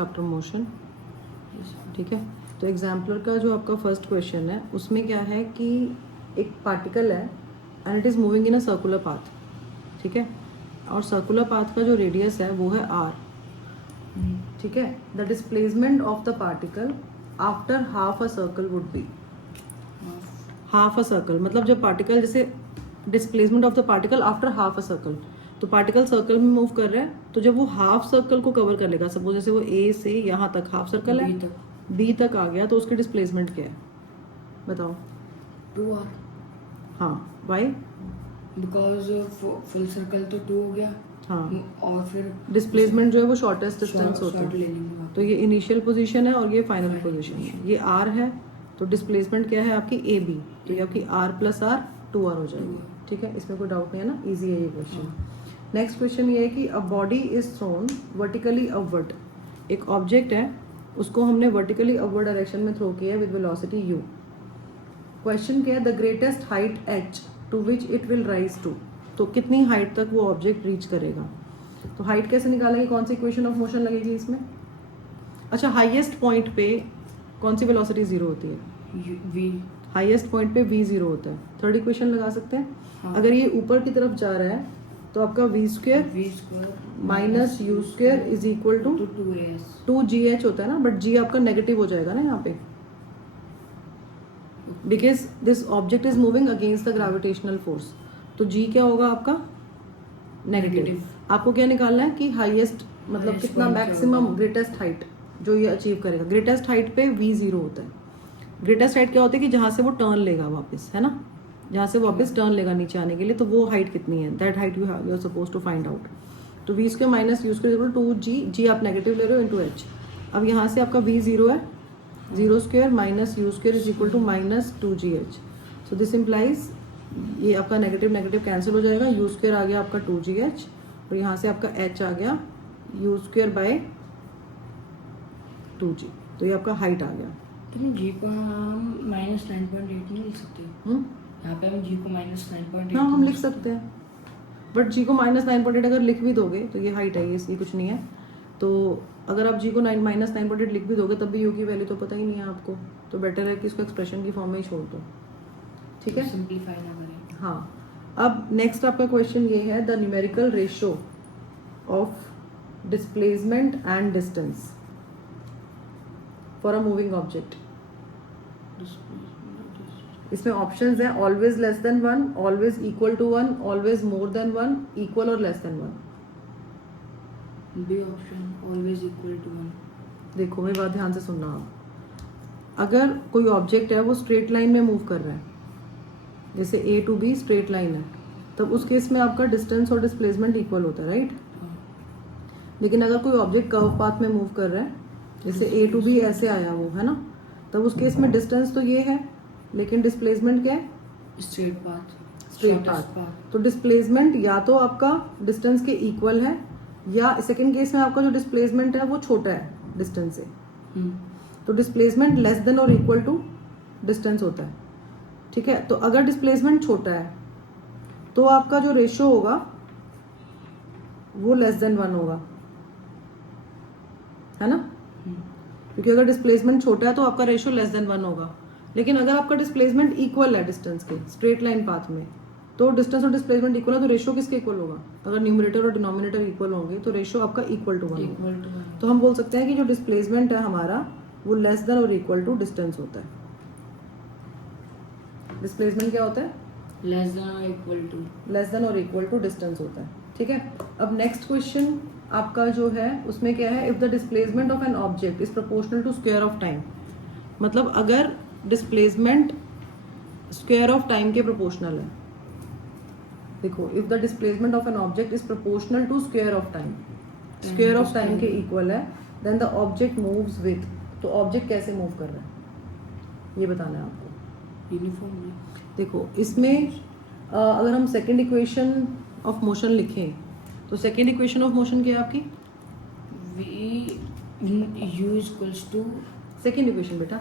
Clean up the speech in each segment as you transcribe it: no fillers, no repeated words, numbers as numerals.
After motion. ठीक है, तो एग्जाम्पलर का जो आपका फर्स्ट क्वेश्चन है उसमें क्या है कि एक पार्टिकल है and it is moving in a circular path. ठीक है, और सर्कुलर पाथ का जो रेडियस है वो है r। ठीक है, the displacement of the particle after half a circle would be. Half a circle मतलब जब पार्टिकल जैसे displacement of the particle after half a circle, तो पार्टिकल सर्कल में मूव कर रहा है, तो जब वो हाफ सर्कल को कवर कर लेगा, सपोज जैसे वो ए से यहाँ तक हाफ सर्कल है, बी तक आ गया, तो उसकी डिस्प्लेसमेंट क्या है बताओ। 2r। हाँ, वाई? बिकॉज फुल सर्कल तो 2 हो गया। हाँ, और फिर डिस्प्लेसमेंट जो है वो शॉर्टेस्ट डिस्टेंस होता शॉर्ट ले है। लेंगे। तो ये इनिशियल पोजीशन है और ये फाइनल Final पोजीशन है, position। ये आर है, तो डिस्प्लेसमेंट क्या है आपकी ए बी, तो ये आपकी आर प्लस आर 2r हो जाएगी। ठीक है, इसमें कोई डाउट नहीं है ना, इजी है ये क्वेश्चन। नेक्स्ट क्वेश्चन ये है कि a body is thrown vertically upward. एक ऑब्जेक्ट है, उसको हमने वर्टिकली अपवर्ड डायरेक्शन में थ्रो किया है विद वेलोसिटी u। क्वेश्चन क्या है, the greatest height h to which it will rise to. तो कितनी हाइट तक वो ऑब्जेक्ट रीच करेगा। तो हाइट कैसे निकालेंगे, कौन सी इक्वेशन ऑफ मोशन लगेगी इसमें। अच्छा, हाईएस्ट पॉइंट पे कौन सी वेलोसिटी जीरो होती है, v। हाईएस्ट पॉइंट पे v जीरो होता है। थर्ड इक्वेशन लगा सकते हैं। हाँ। अगर ये ऊपर की तरफ जा रहा है तो आपका v square minus u square is equal to 2gh होता है ना, बट g आपका नेगेटिव हो जाएगा ना यहाँ पे, because this object is moving against the gravitational force. तो g क्या होगा आपका नेगेटिव। आपको क्या निकालना है कि हाईएस्ट मतलब Highest कितना point क्या मैक्सिमम होगा? ग्रेटेस्ट हाइट जो ये अचीव करेगा। ग्रेटेस्ट हाइट पे v जीरो होता है। ग्रेटेस्ट हाइट क्या होती है कि जहाँ से वो टर्न लेगा वापस, है ना, जहाँ से वापस टर्न लेगा नीचे आने के लिए, तो वो हाइट कितनी है, that height you are suppose to find out. तो v square minus u square equal to g आप नेगेटिव ले रहे हो इंटू h। अब यहाँ से आपका v जीरो है, zero square minus u square is equal to minus 2gh। So this implies ये आपका नेगेटिव नेगेटिव कैंसिल हो जाएगा, यू स्क्वायर आ गया आपका 2gh और यहाँ से आपका h आ गया यू स्क्वायर बाय 2g। तो ये आपका हाइट आ गया। तो जी को हम -9.8 नहीं लिख सकते। यहाँ पे हम जी को -9.8। हाँ, हम लिख सकते हैं, बट जी को -9.8 अगर लिख भी दोगे तो ये हाइट है, ये कुछ नहीं है। तो अगर आप जी को -9.8 लिख भी दोगे तब भी यू की वैल्यू तो पता ही नहीं है आपको, तो बेटर है कि इसको एक्सप्रेशन की फॉर्म में ही छोड़ दो। ठीक है, सिंपलीफाई ना करें। हाँ। अब नेक्स्ट आपका क्वेश्चन ये है, the numerical ratio of displacement and distance for a moving object. इसमें ऑप्शंस हैं, always less than 1, always equal to 1, always more than 1, equal और less than 1। B option, always equal to 1। देखो मेरी बात ध्यान से सुनना आप। अगर कोई ऑब्जेक्ट है वो स्ट्रेट लाइन में मूव कर रहा है, जैसे ए टू बी स्ट्रेट लाइन है, तब उस केस में आपका डिस्टेंस और डिस्प्लेसमेंट इक्वल होता है, राइट। लेकिन अगर कोई ऑब्जेक्ट कर्व पाथ में मूव कर रहा है, जैसे ए टू बी ऐसे आया वो, है ना, तब उस केस में डिस्टेंस तो ये है लेकिन डिस्प्लेसमेंट क्या है, स्ट्रेट पाथ। Straight path. तो डिस्प्लेसमेंट या तो आपका डिस्टेंस के इक्वल है, या सेकंड केस में आपका जो डिस्प्लेसमेंट है वो छोटा है डिस्टेंस से। तो डिस्प्लेसमेंट लेस देन और इक्वल टू डिस्टेंस होता है। ठीक है, तो अगर डिस्प्लेसमेंट छोटा है तो आपका जो रेशियो होगा वो लेस देन 1 होगा, है ना, क्योंकि अगर डिस्प्लेसमेंट छोटा है तो आपका रेशियो लेस देन 1 होगा। लेकिन अगर आपका डिस्प्लेसमेंट इक्वल है डिस्टेंस के स्ट्रेट लाइन पाथ में, तो डिस्टेंस और डिस्प्लेसमेंट इक्वल है, तो रेशियो किसके इक्वल होगा, अगर न्यूमरेटर और डिनोमिनेटर इक्वल होंगे तो रेशियो आपका इक्वल टू 1 होगा। तो हम बोल सकते हैं कि जो डिस्प्लेसमेंट है हमारा वो लेस देन और इक्वल टू डिस्टेंस होता है। डिस्प्लेसमेंट क्या होता है, लेस देन और इक्वल टू, लेस देन और इक्वल टू डिस्टेंस होता है। ठीक है, अब नेक्स्ट क्वेश्चन आपका जो है उसमें क्या है, if the displacement of an object is proportional to square of time. मतलब अगर डिस्प्लेसमेंट स्क्वायर ऑफ टाइम के प्रोपोर्शनल है, देखो, if the displacement of an object is proportional to square of time, square of time के equal है, then the object moves with. तो object कैसे move कर रहा है ये बताना है आपको। यूनिफॉर्मली। देखो इसमें अगर हम सेकेंड इक्वेशन ऑफ मोशन लिखें तो सेकेंड इक्वेशन ऑफ मोशन क्या है आपकी, u equals to, second equation बेटा,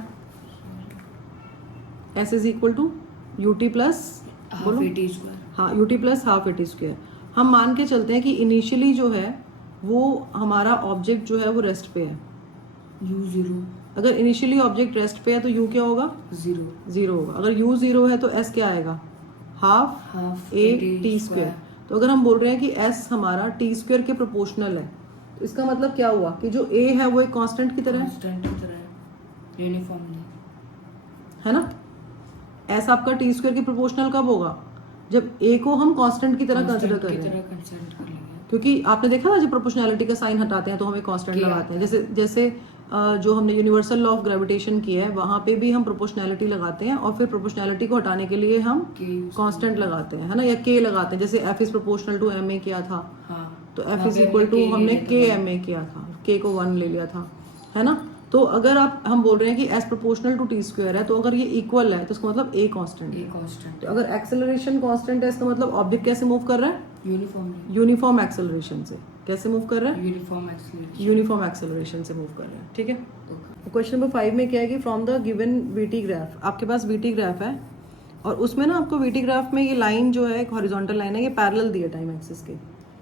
s is equal to u t plus half a t square. हाँ, u t plus half a t square. हम मान के चलते हैं कि इनिशियली जो है वो हमारा ऑब्जेक्ट जो है वो रेस्ट पे है, U 0 अगर इनिशियली ऑब्जेक्ट रेस्ट पे है तो u क्या होगा 0 0 होगा। अगर u 0 है तो s क्या आएगा half half a t square. तो अगर हम बोल रहे हैं कि s हमारा t स्क्वायर के प्रोपोर्शनल है तो इसका मतलब क्या हुआ कि जो a है वो एक कांस्टेंट की तरह है, कांस्टेंट की तरह है, यूनिफॉर्मली। है ना। s आपका t स्क्वायर के प्रोपोर्शनल कब होगा जब a को हम कांस्टेंट की तरह कंसिडर कर रहे हैं, कंसिडर कर लेंगे। क्योंकि आपने देखा ना जब प्रोपोर्शनैलिटी का साइन हटाते हैं तो हमें कांस्टेंट K लगाते हैं। आता जैसे जैसे जो हमने यूनिवर्सल लॉ ऑफ ग्रेविटेशन की है वहां पे भी हम प्रोपोर्शनैलिटी लगाते हैं और फिर प्रोपोर्शनैलिटी को हटाने के लिए हम K use कांस्टेंट लगाते हैं, है ना, या k लगाते हैं। जैसे f is proportional to ma किया था हाँ, तो f वहाँ इज पे इक्वल टू K हमने ले k लिया था। ma किया था, k को 1 ले लिया था, है ना। तो अगर हम बोल रहे हैं कि s proportional to t square है तो अगर ये इक्वल है तो इसका मतलब a कांस्टेंट है। A कांस्टेंट तो अगर एक्सेलरेशन कांस्टेंट है इसका मतलब ऑब्जेक्ट कैसे मूव कर रहा है यूनिफॉर्मली, यूनिफॉर्म एक्सेलरेशन से। कैसे मूव कर रहा है यूनिफॉर्म एक्सीलरेशन। यूनिफॉर्म एक्सेलरेशन से मूव कर रहा है, ठीक है। ओके, क्वेश्चन नंबर 5 में क्या है कि from the given VT graph, आपके पास वीटी ग्राफ है और उसमें ना आपको वीटी ग्राफ में ये लाइन जो है एक हॉरिजॉन्टल लाइन है, ये पैरेलल दी है टाइम एक्सिस के।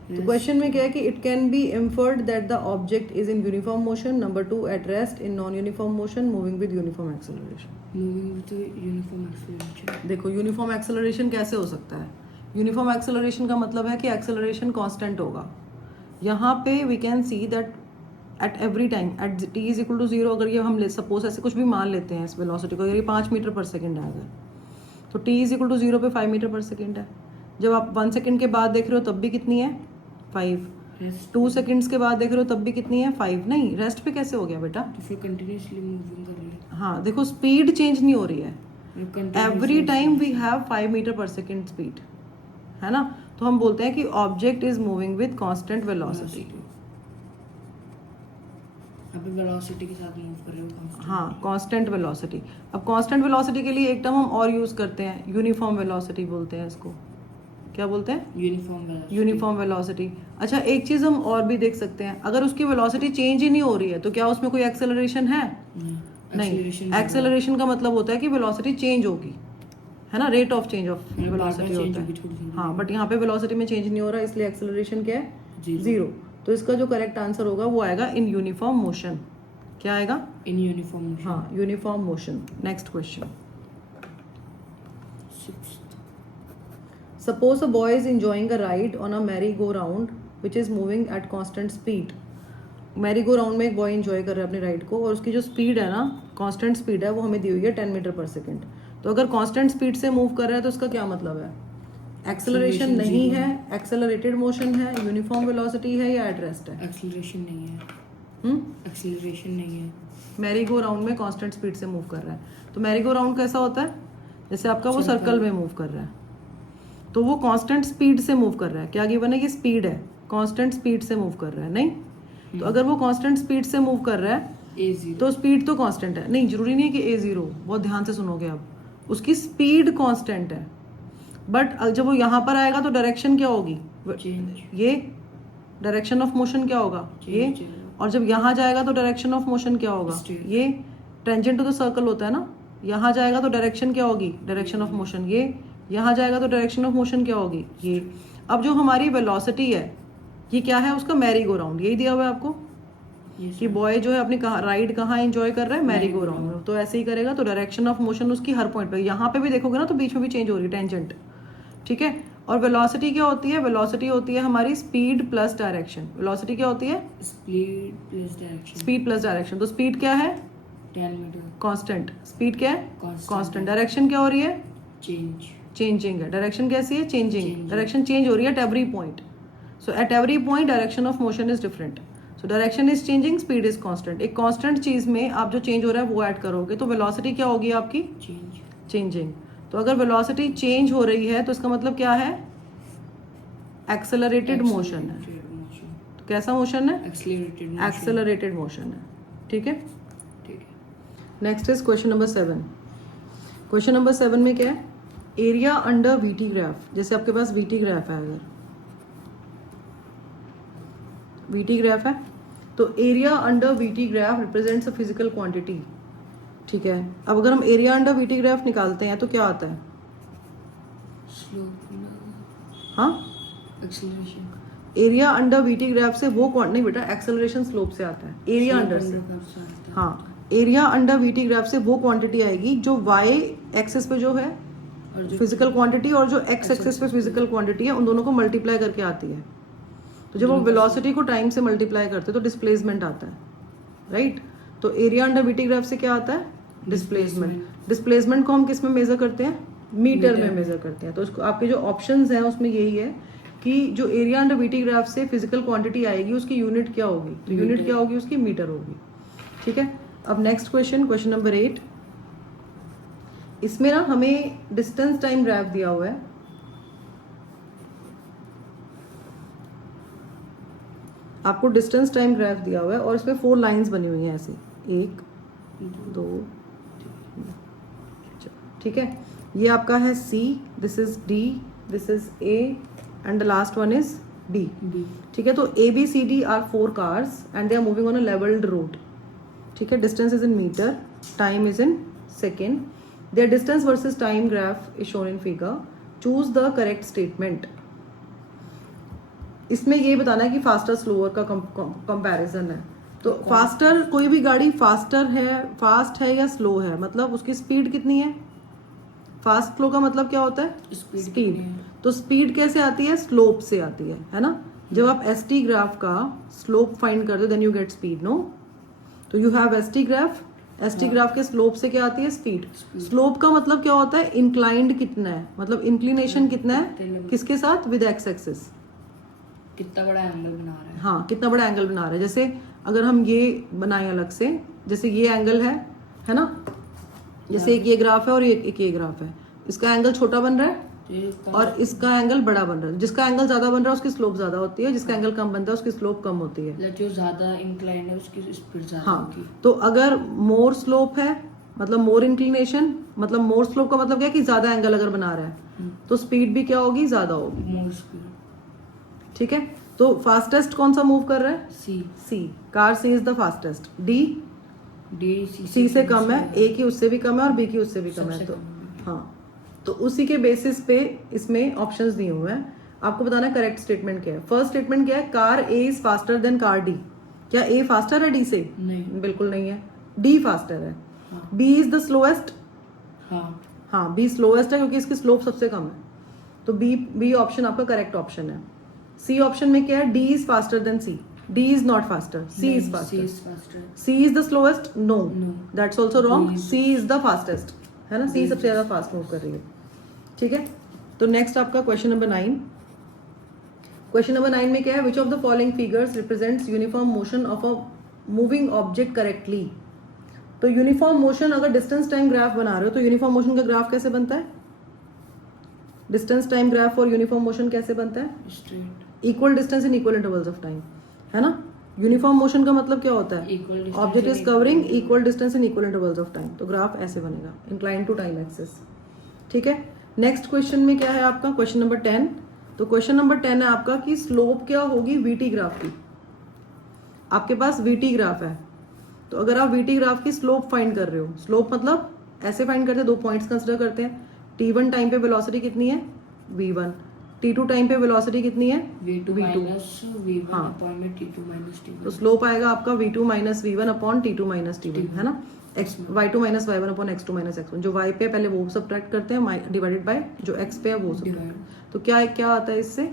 तो क्वेश्चन में क्या है कि it can be inferred that the object is in uniform motion, number 2 at rest in non uniform motion moving with uniform acceleration. Moving with uniform acceleration. देखो यूनिफॉर्म एक्सेलरेशन कैसे हो सकता है, यूनिफॉर्म एक्सेलरेशन का मतलब है कि एक्सेलरेशन कांस्टेंट होगा। यहाँ पे we can see that at every time at t is equal to 0, अगर ये हम सपोज ऐसे कुछ भी मान लेते हैं इस वेलोसिटी को, अगर ये 5 मीटर पर सेकेंड है अगर, तो t इज इक्वल टू 0 पे 5 मीटर पर सेकेंड है। जब आप 1 सेकेंड के बाद देख रहे हो तब भी कितनी है 5, 2 सेकेंड्स के बाद देख रहे हो तब भी कितनी है 5। नहीं, रेस्ट पे कैसे हो गया बेटा, तो फिर कंटिन्यूअसली मूविंग कर ले। हाँ देखो स्पीड चेंज नहीं हो रही है, Continuously every time we have 5 metre पर सेकेंड स्पीड, है ना। तो हम बोलते हैं कि object is moving with constant velocity. अभी वेलोसिटी के साथ मूव कर रहे हो constant। हाँ कांस्टेंट वेलोसिटी। अब कांस्टेंट वेलोसिटी के लिए एक टर्म हम और यूज करते हैं, यूनिफॉर्म वेलोसिटी बोलते हैं इसको। क्या बोलते हैं यूनिफॉर्म वेलोसिटी। Uniform velocity. अच्छा एक चीज हम और भी देख सकते हैं, अगर उसकी वेलोसिटी चेंज ही नहीं हो रही है तो क्या उसमें कोई एक्सेलरेशन है नहीं। एक्सेलरेशन का मतलब होता है कि वेलोसिटी चेंज होगी, है ना, rate of change of velocity होता है। हाँ बट यहाँ पे वेलोसिटी में चेंज नहीं हो रहा इसलिए एक्सेलरेशन क्या है 0। तो इसका जो करेक्ट आंसर होगा वो आएगा इन यूनिफॉर्म मोशन। क्या आएगा इन यूनिफॉर्म मोशन। हाँ uniform motion. Next question, suppose a boy is enjoying a ride on a merry-go-round which is moving at constant speed। Merry go round में एक boy enjoy कर रहा है अपनी ride को और उसकी जो स्पीड है ना, कांस्टेंट स्पीड है, वो हमें दी हुई है 10 मीटर पर सेकेंड। तो अगर कांस्टेंट स्पीड से मूव कर रहा है तो उसका क्या मतलब है, एक्सेलरेशन नहीं है, एक्सेलरेटेड मोशन है, यूनिफॉर्म वेलोसिटी है या एट रेस्ट है। एक्सीलरेशन नहीं है, एक्सीलरेशन नहीं है। मैरी गो राउंड में कांस्टेंट स्पीड से मूव कर रहा है। तो मैरी गो राउंड कैसा होता है, जैसे आपका वो सर्कल में मूव कर रहा है तो वो कांस्टेंट स्पीड से मूव कर रहा है। क्या गिवन है कि स्पीड है, कांस्टेंट स्पीड से मूव कर रहा है नहीं। तो अगर वो कांस्टेंट स्पीड से मूव कर रहा है A0 तो स्पीड तो कांस्टेंट है। नहीं जरूरी नहीं है कि A0, बहुत ध्यान से सुनोगे अब, उसकी स्पीड कांस्टेंट है बट जब वो यहाँ पर आएगा तो डायरेक्शन क्या होगी, चेंज, ये डायरेक्शन ऑफ मोशन क्या होगा ये, चेंज। और जब यहाँ जाएगा तो डायरेक्शन ऑफ मोशन क्या होगा Straight। ये, टेंजेंट टू द सर्कल होता है ना, यहाँ जाएगा तो डायरेक्शन क्या होगी डायरेक्शन ऑफ मोशन ये, यहाँ जाएगा तो डायरेक्शन ऑफ मोशन क्या होगी ये। अब जो हमारी वेलोसिटी है ये क्या है उसका मैरी गो राउंड, यही दिया हुआ है आपको कि बॉय जो है अपनी राइड कहाँ एंजॉय कर रहा है मैरी गो राउंड में। तो ऐसे ही करेगा तो डायरेक्शन ऑफ मोशन उसकी हर पॉइंट पे, यहाँ पे भी देखोगे ना तो बीच में भी चेंज हो रही है टेंजेंट, ठीक है। और वेलोसिटी क्या होती है, वेलोसिटी होती है हमारी स्पीड प्लस डायरेक्शन। वेलोसिटी क्या होती है speed plus direction. Speed plus direction. तो स्पीड क्या है 10 मीटर कांस्टेंट, स्पीड क्या है Constant। कांस्टेंट, डायरेक्शन क्या हो रही है चेंज, चेंजिंग है, डायरेक्शन कैसी है चेंजिंग, Changing। डायरेक्शन चेंज हो रही है at every point. So at every point direction of motion is different. So direction is changing, speed is constant. एक कांस्टेंट चीज में आप जो चेंज हो रहा है वो ऐड करोगे तो वेलोसिटी क्या होगी आपकी चेंज, चेंजिंग। तो अगर वेलोसिटी चेंज हो रही है तो इसका मतलब क्या है एक्सेलरेटेड मोशन है। तो कैसा मोशन है एक्सेलरेटेड मोशन। एक्सेलरेटेड मोशन है, ठीक है। ठीक है, next is question number 7। Question number 7 में क्या है, एरिया अंडर वीटी ग्राफ। जैसे आपके पास वीटी ग्राफ है, अगर वीटी ग्राफ है तो area under VT graph represents a physical quantity, ठीक है। अब अगर हम एरिया अंडर वीटी ग्राफ निकालते हैं तो क्या आता है, स्लोप, हाँ acceleration. Area under VT graph से वो नहीं बेटा, एक्सेलरेशन स्लोप से आता है, एरिया अंडर से। हाँ, एरिया अंडर वीटी ग्राफ से वो क्वांटिटी आएगी जो वाई एक्सिस पे जो है फिजिकल क्वांटिटी और जो एक्स एक्सिस पे फिजिकल क्वांटिटी है, उन दोनों को मल्टीप्लाई करके आती है। तो जब वो वेलोसिटी को टाइम से मल्टीप्लाई करते हैं तो डिस्प्लेसमेंट आता है, राइट। तो एरिया अंडर वीटी ग्राफ से क्या आता है, डिस्प्लेसमेंट। डिस्प्लेसमेंट को हम किस में मेजर करते हैं, मीटर में मेजर करते हैं। तो उसको आपके जो ऑप्शंस हैं उसमें यही है कि जो एरिया अंडर वीटी ग्राफ से फिजिकल क्वांटिटी आएगी उसकी यूनिट क्या होगी, तो यूनिट क्या होगी उसकी, मीटर होगी। ठीक है, अब नेक्स्ट क्वेश्चन, क्वेश्चन नंबर 8। इसमें ना हमें डिस्टेंस टाइम ग्राफ दिया हुआ है। आपको डिस्टेंस टाइम ग्राफ दिया हुआ है और इसमें 4 लाइंस बनी हुई हैं ऐसे, 1 2 3। ठीक है, ये आपका है C, this is D, this is A and the last one is B। ठीक है, तो ABCD are 4 cars and they are moving on a levelled road. ठीक है, distance is in metre, time is in second. Their distance versus time graph is shown in figure, choose the correct statement. इसमें ये बताना है कि faster slower का comparison है। तो फास्टर, कोई भी गाड़ी फास्ट है या स्लो है, मतलब उसकी स्पीड कितनी है। फास्ट फ्लो का मतलब क्या होता है, स्पीड। तो स्पीड कैसे आती है, स्लोप से आती है ना। जब आप ST ग्राफ का स्लोप फाइंड करते हो then you get speed, no. तो you have ST graph, ST graph के स्लोप से क्या आती है, स्पीड। स्लोप का मतलब क्या होता है, इंक्लाइंड कितना है, मतलब इंक्लिनेशन कितना है, किसके साथ, विद एक्स एक्सिस, कितना बड़ा एंगल बना रहा है। हाँ, कितना बड़ा एंगल बना रहा है। जैसे अगर हम ये बनाए अलग से, जैसे ये एंगल है ना, जैसे एक ये ग्राफ है और एक ये ग्राफ है, इसका एंगल छोटा बन रहा है और इसका एंगल बड़ा बन रहा है। जिसका एंगल ज्यादा बन रहा है उसकी स्लोप ज्यादा होती है, जिसका एंगल कम बनता है उसकी स्लोप कम होती है। जो ज्यादा इंक्लाइंड है उसकी स्पीड ज्यादा होगी। तो अगर मोर स्लोप है मतलब मोर इंक्लिनेशन, मतलब मोर स्लोप का मतलब क्या है कि ज्यादा एंगल अगर बना रहा है तो स्पीड भी क्या होगी, ज्यादा होगी, मोर स्पीड। ठीक है, तो फास्टेस्ट कौन सा मूव कर रहा है, C। Car C is the fastest. D C से कम है, A की उससे भी कम है और B की उससे भी कम है। तो हाँ, तो उसी के बेसिस पे इसमें ऑप्शंस दिए हुए हैं। आपको बताना करेक्ट स्टेटमेंट क्या है। फर्स्ट स्टेटमेंट क्या है, car A is faster than car D। क्या A फास्टर है D से, नहीं, बिल्कुल नहीं है, D फास्टर है। हाँ। B इज द स्लोएस्ट, हाँ B स्लोएस्ट है क्योंकि इसकी स्लोप सबसे कम है। तो B ऑप्शन आपका करेक्ट ऑप्शन है। C ऑप्शन में क्या है, D is faster than C। D is not faster, C is faster. C is the slowest, no, that's also wrong. C is the fastest, है ना, C सबसे ज्यादा fast move कर रही है। ठीक है, तो नेक्स्ट आपका क्वेश्चन नंबर 9। क्वेश्चन नंबर 9 में क्या है, which of the following figures represents uniform motion of a moving object correctly. तो यूनिफॉर्म मोशन, अगर डिस्टेंस टाइम ग्राफ बना रहे हो तो यूनिफॉर्म मोशन का ग्राफ कैसे बनता है, डिस्टेंस टाइम ग्राफ और यूनिफॉर्म मोशन कैसे बनता है, equal distance in equal intervals of time, है ना। यूनिफॉर्म मोशन का मतलब क्या होता है, object is covering equal distance in equal intervals of time. तो ग्राफ ऐसे बनेगा, इंक्लाइन टू टाइम एक्सिस। ठीक है, नेक्स्ट क्वेश्चन में क्या है आपका, क्वेश्चन नंबर 10। तो क्वेश्चन नंबर 10 है आपका कि स्लोप क्या होगी VT ग्राफ की। आपके पास VT ग्राफ है, तो अगर आप VT ग्राफ की स्लोप फाइंड कर रहे हो, स्लोप मतलब ऐसे फाइंड करते हैं, 2 पॉइंट्स कंसिडर करते हैं। T1 टाइम पे वेलोसिटी कितनी है, V1। T2 टाइम पे वेलोसिटी कितनी है, V2। हाँ, तो स्लोप आएगा आपका V2 minus V1 upon T2 minus T1, है ना। Y2 minus Y1 upon X2 minus X1। जो Y पे है पहले वो सब्ट्रैक्ट करते हैं, डिवाइडेड बाय जो X पे है वो सब्ट्रैक्ट। तो क्या आता है इससे,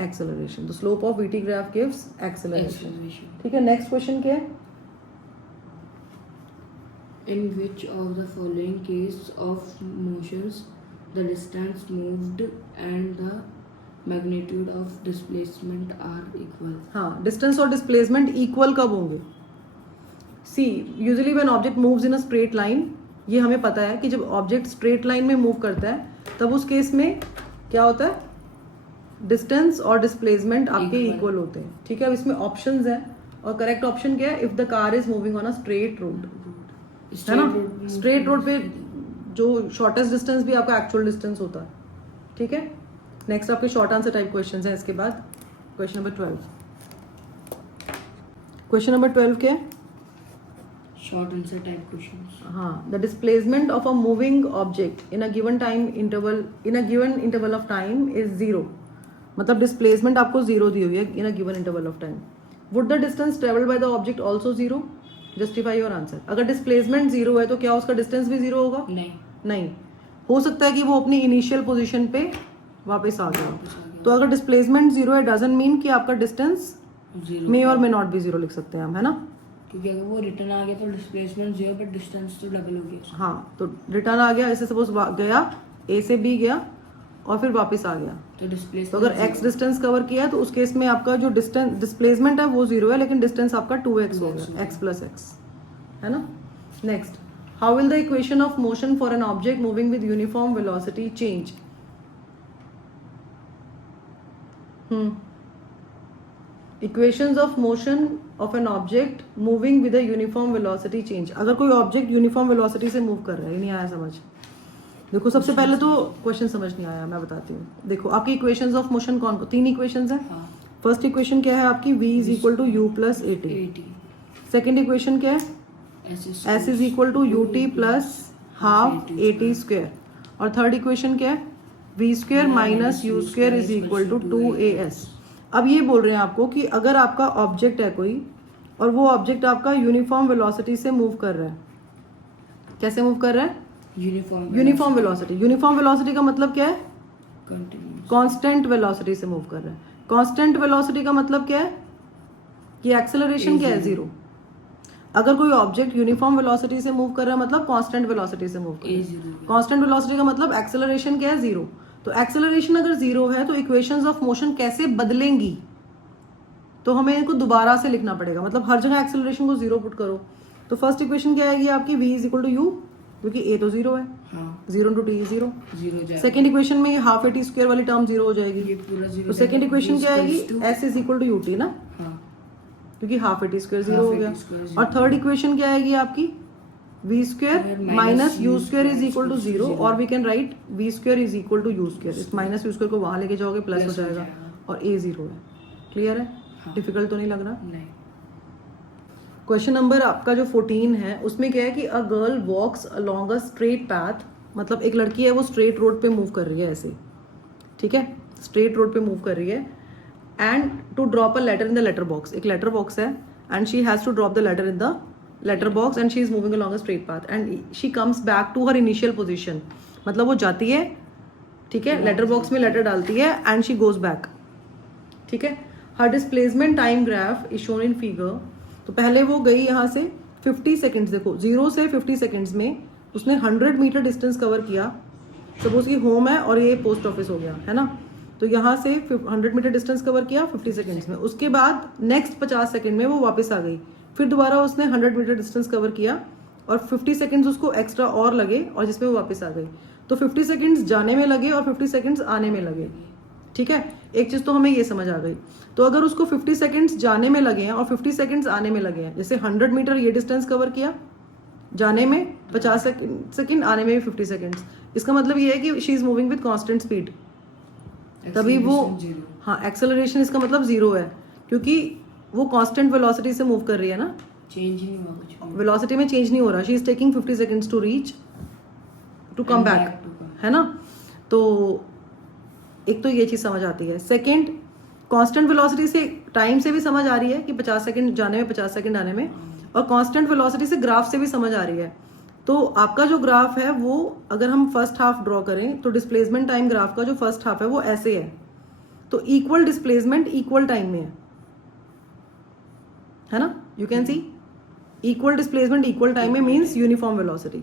एक्सेलरेशन। तो slope of VT graph gives acceleration. ठीक है, नेक्स्ट क्वेश्चन क्या है, In which of the following case of motions the distance moved and the magnitude of displacement are equal? हाँ, डिस्टेंस और डिस्प्लेसमेंट इक्वल कब होंगे। See usually when object moves in a straight line, ये हमें पता है कि जब ऑब्जेक्ट स्ट्रेट लाइन में मूव करता है तब उस केस में क्या होता है, डिस्टेंस और डिस्प्लेसमेंट आपके इक्वल होते हैं। ठीक है, अब इसमें ऑप्शंस हैं और करेक्ट ऑप्शन क्या है, if the car is moving on a straight road, है ना। स्ट्रेट रोड पे जो शॉर्टेस्ट डिस्टेंस भी आपका एक्चुअल डिस्टेंस होता है। ठीक है, नेक्स्ट आपके शॉर्ट आंसर टाइप क्वेश्चंस हैं। इसके बाद क्वेश्चन नंबर 12। क्वेश्चन नंबर 12 क्या है, शॉर्ट आंसर टाइप क्वेश्चंस। हाँ, the displacement of a moving object in a given interval of time is 0 मतलब डिस्प्लेसमेंट आपको 0 दी हुई है in a given interval of time. Would the distance travelled by the object also 0? Justify your answer. अगर displacement 0 है तो क्या उसका डिस्टेंस भी 0 होगा? नहीं. हो सकता है कि वो अपनी इनिशियल पोजीशन पे वापस आ गया. तो अगर डिस्प्लेसमेंट 0 है डजंट मीन कि आपका डिस्टेंस मे और मे नॉट बी 0 लिख सकते हैं हम, है ना. क्योंकि अगर वो रिटर्न आ गया तो डिस्प्लेसमेंट 0 बट डिस्टेंस तो डबल हो गया. हाँ, तो रिटर्न आ गया, ऐसे सपोज गया ए से बी गया और फिर वापस आ गया, तो अगर x डिस्टेंस कवर किया है तो उस केस में आपका जो डिस्टेंस डिस्प्लेसमेंट है वो 0 है, लेकिन डिस्टेंस आपका 2x हो गया, x प्लस x, है ना. Next, how will the equation of motion for an object moving with uniform velocity change? Equations of motion of an object moving with a uniform velocity change. अगर कोई object uniform velocity से move कर रहा है, ये नहीं आया समझ? देखो सबसे पहले तो क्वेश्चन समझ नहीं आया, मैं बताती हूँ. देखो आपकी इक्वेशंस ऑफ मोशन कौन कौन? 3 इक्वेशंस हैं. फर्स्ट इक्वेशन क्या है आपकी? v is equal to u plus a t. Second equation क्या है? s is equal to u t plus half a t square. और थर्ड इक्वेशन क्या है? v square minus u square is equal to 2as. अब ये बोल रहे हैं आपको कि अगर आपका ऑब्जेक्ट है कोई और वो ऑब्जेक्ट आपका यूनिफॉर्म वेलोसिटी से मूव कर रहा है. कैसे मूव कर रहा है? Uniform velocity. यूनिफॉर्म वेलोसिटी का मतलब क्या है? कांस्टेंट वेलोसिटी से मूव कर रहा है. कांस्टेंट वेलोसिटी का मतलब क्या है? कि एक्सेलरेशन क्या है? 0. अगर कोई ऑब्जेक्ट यूनिफॉर्म वेलोसिटी से मूव कर रहा है मतलब कांस्टेंट वेलोसिटी से मूव कर रहा है. कांस्टेंट वेलोसिटी का मतलब एक्सेलरेशन क्या है? 0. तो एक्सेलरेशन अगर 0 है तो इक्वेशंस ऑफ मोशन कैसे बदलेंगी? तो हमें इनको दोबारा से लिखना पड़ेगा, मतलब हर जगह एक्सेलरेशन को 0 पुट करो. तो फर्स्ट इक्वेशन क्या आएगी आपकी? v is equal to u, क्योंकि a तो 0 है. 0 इंटू टी 0. सेकेंड इक्वेशन में हाफ ए टी स्क्वायर वाली टर्म 0 हो जाएगी. तो सेकेंड इक्वेशन क्या आएगी? s is equal to u t ना, क्योंकि हाफ ए टी स्क्वायर 0 हो गया. और थर्ड इक्वेशन क्या आएगी आपकी? v square minus u square is equal to 0. और we can write v square is equal to u square. इस माइनस यू स्क्वायर को वहां लेके जाओगे प्लस हो जाएगा. और a 0 है. क्लियर है? डिफिकल्ट तो नहीं लग रहा? नहीं. क्वेश्चन नंबर आपका जो 14 है उसमें क्या है कि a girl walks along a straight path. मतलब एक लड़की है वो स्ट्रेट रोड पे मूव कर रही है ऐसे, ठीक है, स्ट्रेट रोड पे मूव कर रही है. And to drop a letter in the letter box. एक लेटर बॉक्स है and she has to drop the letter in the letter box and she is moving along a straight path and she comes back to her initial position. मतलब वो जाती है, ठीक है, letter box में letter डालती है एंड शी गोज बैक, ठीक है. हर displacement time graph is shown in figure. तो पहले वो गई यहाँ से 50 सेकेंड्स. देखो 0 से 50 सेकेंड्स में उसने 100 मीटर डिस्टेंस कवर किया. सपोज कि होम है और ये पोस्ट ऑफिस हो गया, है ना. तो यहाँ से 100 मीटर डिस्टेंस कवर किया 50 सेकेंड्स में. उसके बाद नेक्स्ट 50 सेकेंड में वो वापस आ गई. फिर दोबारा उसने 100 मीटर डिस्टेंस कवर किया और 50 सेकेंड्स उसको एक्स्ट्रा और लगे और जिसमें वो वापस आ गई. तो 50 सेकेंड्स जाने में लगे और 50 सेकेंड्स आने में लगे, ठीक है. एक चीज तो हमें ये समझ आ गई. तो अगर उसको 50 सेकेंड्स जाने में लगे हैं और 50 सेकेंड्स आने में लगे हैं, जैसे 100 मीटर ये डिस्टेंस कवर किया जाने में 50 सेकेंड, आने में भी 50 सेकेंड्स. इसका मतलब ये है कि she is moving with constant speed. तभी वो, हाँ, एक्सेलरेशन इसका मतलब 0 है क्योंकि वो कांस्टेंट वेलोसिटी से मूव कर रही है ना. चेंज नहीं हुआ कुछ, वेलोसिटी में चेंज नहीं हो रहा. She is taking 50 seconds to reach to come back, है ना. तो एक तो ये चीज समझ आती है. सेकेंड, कांस्टेंट वेलोसिटी से टाइम से भी समझ आ रही है कि 50 सेकंड जाने में 50 सेकंड आने में, और कांस्टेंट वेलोसिटी से ग्राफ से भी समझ आ रही है. तो आपका जो ग्राफ है वो अगर हम फर्स्ट हाफ ड्रॉ करें तो डिस्प्लेसमेंट टाइम ग्राफ का जो फर्स्ट हाफ है वो ऐसे है. तो इक्वल डिस्प्लेसमेंट इक्वल टाइम में है ना. You can see equal displacement equal time में मीन्स यूनिफॉर्म वेलोसिटी.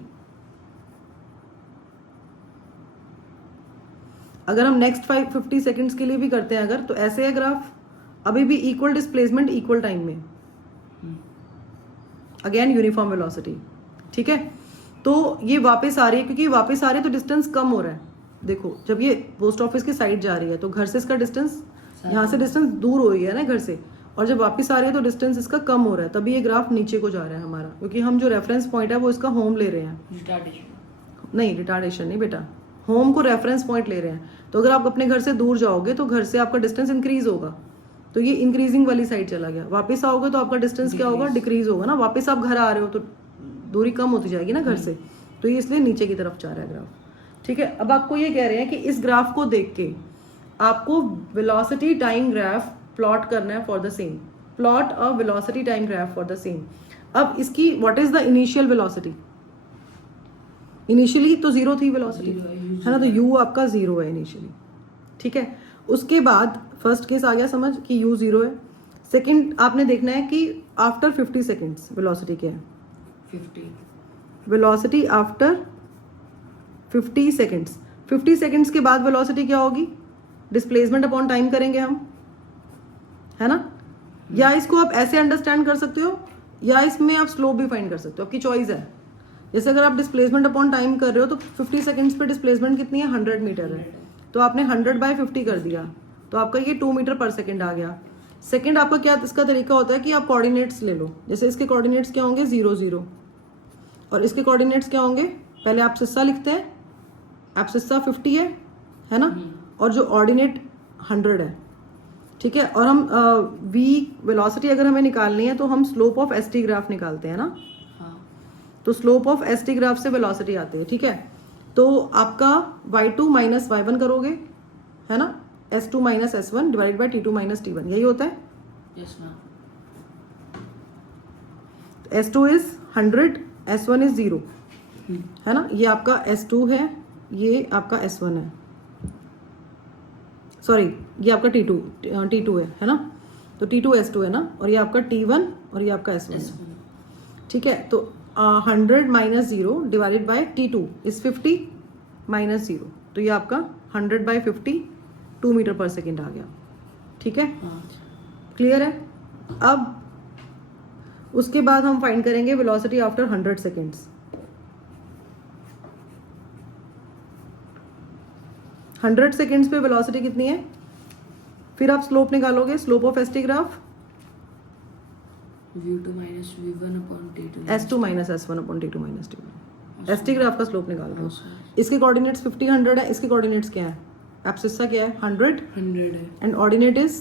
अगर हम नेक्स्ट 50 सेकेंड्स के लिए भी करते हैं अगर, तो ऐसे है ग्राफ, अभी भी इक्वल डिस्प्लेसमेंट इक्वल टाइम में, अगेन यूनिफॉर्म वेलोसिटी, ठीक है. तो ये वापस आ रही है, क्योंकि वापस आ रही है तो डिस्टेंस कम हो रहा है. देखो जब ये पोस्ट ऑफिस की साइड जा रही है तो घर से इसका डिस्टेंस, यहाँ से डिस्टेंस दूर हो रही है ना घर से, और जब वापस आ रही है तो डिस्टेंस इसका कम हो रहा है. तभी ये ग्राफ नीचे को जा रहा है हमारा, क्योंकि हम जो रेफरेंस पॉइंट है वो इसका होम ले रहे हैं. नहीं, रिटार्डेशन नहीं बेटा, होम को रेफरेंस पॉइंट ले रहे हैं. तो अगर आप अपने घर से दूर जाओगे तो घर से आपका डिस्टेंस इंक्रीज होगा, तो ये इंक्रीजिंग वाली साइड चला गया. वापस आओगे तो आपका डिस्टेंस क्या होगा? डिक्रीज होगा ना. वापस आप घर आ रहे हो तो दूरी कम होती जाएगी ना घर से, तो ये इसलिए नीचे की तरफ जा रहा है ग्राफ, ठीक है. अब आपको ये कह रहे हैं कि इस ग्राफ को देख के आपको वेलोसिटी टाइम ग्राफ प्लॉट करना है for the same, plot a velocity time graph for the same. अब इसकी what is the initial velocity, initially तो जीरो थी वेलोसिटी, है ना, तो u आपका जीरो है इनिशियली, ठीक है। उसके बाद फर्स्ट केस आ गया समझ कि u जीरो है। सेकंड आपने देखना है कि आफ्टर 50 सेकेंड्स वेलोसिटी क्या है, 50 वेलोसिटी आफ्टर 50 सेकेंड्स, 50 सेकेंड्स के बाद वेलोसिटी क्या होगी, डिस्प्लेसमेंट अपॉन टाइम करेंगे हम, है ना। या इसको आप ऐसे अंडरस्टैंड कर सकते हो या इसमें आप स्लोप भी फाइंड कर सकते हो, आपकी चॉइस है। जैसे अगर आप डिस्प्लेसमेंट अपॉन टाइम कर रहे हो तो 50 सेकेंड्स पे डिस्प्लेसमेंट कितनी है, 100 मीटर है, तो आपने 100/50 कर दिया, तो आपका ये 2 मीटर पर सेकेंड आ गया। सेकेंड आपका क्या इसका तरीका होता है कि आप कोऑर्डिनेट्स ले लो, जैसे इसके कोऑर्डिनेट्स क्या होंगे 0 0 और इसके कोऑर्डिनेट्स क्या होंगे, पहले आप सिस्सा लिखते हैं, आप सिस्सा 50 है ना, और जो ऑर्डिनेट 100 है, ठीक है। और हम v वेलोसिटी अगर हमें निकालनी है तो हम slope of S T graph निकालते हैं ना, तो slope of S T graph से वेलोसिटी आती है, ठीक है। तो आपका y2 माइनस y1 करोगे, है ना, s2 minus s1 divide by t2 minus t1, यही होता है। Yes ma'am. s2 is 100, s1 is 0, है ना, ये आपका s2 है, ये आपका s1 है, सॉरी ये आपका t2 है ना, तो t2 s2 है ना, और ये आपका t1 और ये आपका s1 है, ठीक है। तो 100 minus 0 divided by t2 is 50 minus 0, तो ये आपका 100/50 2 मीटर पर सेकेंड आ गया, ठीक है, क्लियर है। अब उसके बाद हम फाइंड करेंगे वेलोसिटी आफ्टर 100 सेकेंड्स। 100 सेकेंड्स पे वेलोसिटी कितनी है, फिर आप स्लोप निकालोगे, slope of S T graph v2 minus v1 upon t2 s2 minus s1 upon t2 minus t1, S T graph का स्लोप निकाल रहे हो। इसके कोऑर्डिनेट्स 50 100 है, इसके कोऑर्डिनेट्स क्या है, एब्सिस्सा क्या है 100 है एंड ऑर्डिनेट इज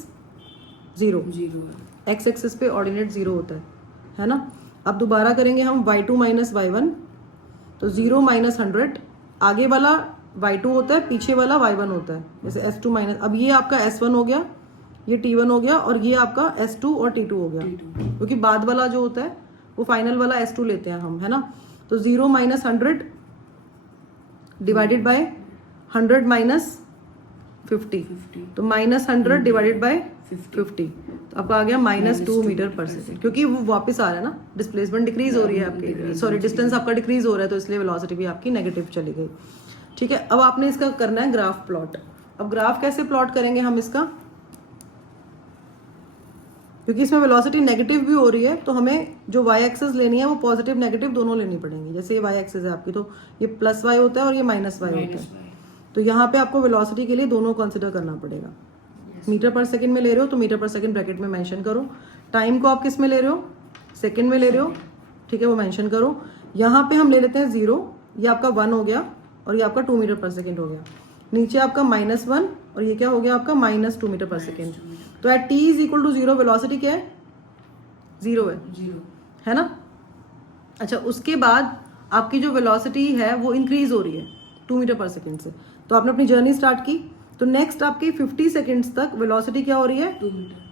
0 0 है। एक्स एक्सिस पे ऑर्डिनेट 0 होता है ना। अब दोबारा करेंगे हम y2 माइनस y1, तो 0 माइनस 100, आगे वाला y2 होता है, पीछे वाला y1 होता है, जैसे s2 माइनस, अब ये आपका s1 हो गया, ये t1 हो गया, और ये आपका s2 और t2 हो गया, क्योंकि बाद वाला जो होता है वो फाइनल वाला s2 लेते हैं हम, है ना। तो 0 माइनस 100 डिवाइडेड बाय 100 माइनस 50, तो माइनस 100 डिवाइडेड बाय 50, तो आपका आ गया -2 मीटर पर सेकेंड, क्योंकि वो वापस आ रहा है ना, डिस्प्लेसमेंट डिक्रीज हो रही है आपकी, सॉरी डिस्टेंस आपका डिक्रीज हो रहा है, तो इसलिए वेलोसिटी भी आपकी नेगेटिव चली गई, ठीक है। अब आपने इसका करना है ग्राफ प्लॉट। अब ग्राफ कैसे प्लॉट करेंगे हम इसका, क्योंकि इसमें वेलोसिटी नेगेटिव भी हो रही है, तो हमें जो y एक्सिस लेनी है वो पॉजिटिव नेगेटिव दोनों लेनी पड़ेंगी। जैसे ये y एक्सिस है आपकी, तो ये प्लस y होता है और ये माइनस y होता है, तो यहाँ पे आपको वेलोसिटी के लिए दोनों कंसिडर करना पड़ेगा। मीटर पर सेकंड में ले रहे हो तो मीटर पर सेकंड ब्रैकेट में मेंशन करो, टाइम को आप किस में ले रहे हो, सेकंड में ले रहे हो, ठीक है, वो मेंशन करो। यहाँ पे हम ले लेते हैं 0, ये आपका 1 हो गया और ये आपका 2 मीटर पर सेकेंड हो गया, नीचे आपका -1 और ये क्या हो गया आपका -2 मीटर पर सेकेंड। तो at t is equal to 0 velocity क्या है, 0 है ना। अच्छा, उसके बाद आपकी जो वेलोसिटी है वो इंक्रीज हो रही है 2 मीटर पर सेकेंड से, तो आपने अपनी जर्नी स्टार्ट की, तो नेक्स्ट आपकी 50 सेकेंड्स तक वेलोसिटी क्या हो रही है,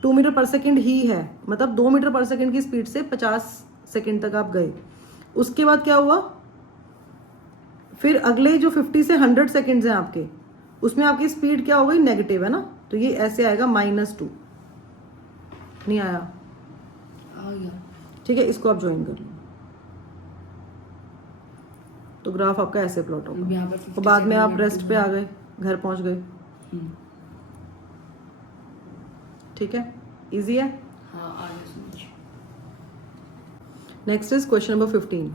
2 मीटर पर सेकेंड ही है, मतलब 2 मीटर पर सेकेंड की स्पीड से 50 सेकेंड तक आप गए। उसके बाद क्या हुआ, फिर अगले जो 50 से 100 सेकेंड्स हैं आपके, उसमें आपकी स्पीड क्या हो गई, नेगेटिव है ना, तो ये ऐसे आएगा -2, नहीं आया, आ गया, ठीक है। इसको आप ज्वाइन कर लो, तो ग्राफ आपका ऐसे प्लॉट होगा, और बाद में आप रेस्ट पे आ गए, घर पहुंच गए, ठीक है, इजी है। हाँ आ गया समझ। Next is question number 15।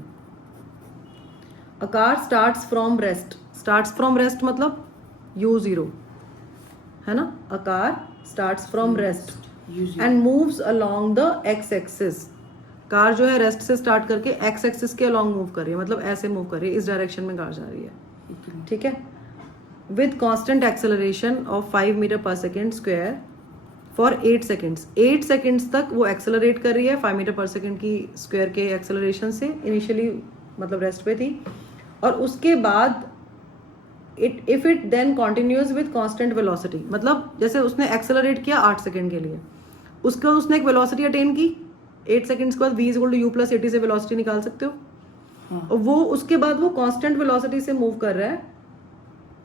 A car starts from rest, starts from rest मतलब u0, है ना। A car starts from rest and moves along the x axis, car जो है रेस्ट से स्टार्ट करके एक्स एक्सिस के अलोंग मूव कर रही है, मतलब ऐसे मूव कर रही है, इस डायरेक्शन में कार जा रही है, ठीक है, with constant acceleration of 5 metre पर second square for 8 seconds. 8 seconds तक वो एक्सेलरेट कर रही है 5 मीटर पर सेकेंड की स्क्वायर के एक्सेलरेशन से, इनिशियली मतलब रेस्ट पे थी, और उसके बाद if it then continues with constant velocity, मतलब जैसे उसने एक्सेलरेट किया 8 सेकंड के लिए, उसके बाद उसने एक वेलोसिटी अटेन की 8 सेकंड्स के बाद, v equal to u plus 80 से वेलोसिटी निकाल सकते हो। हाँ। और वो उसके बाद वो कांस्टेंट वेलोसिटी से मूव कर रहा है,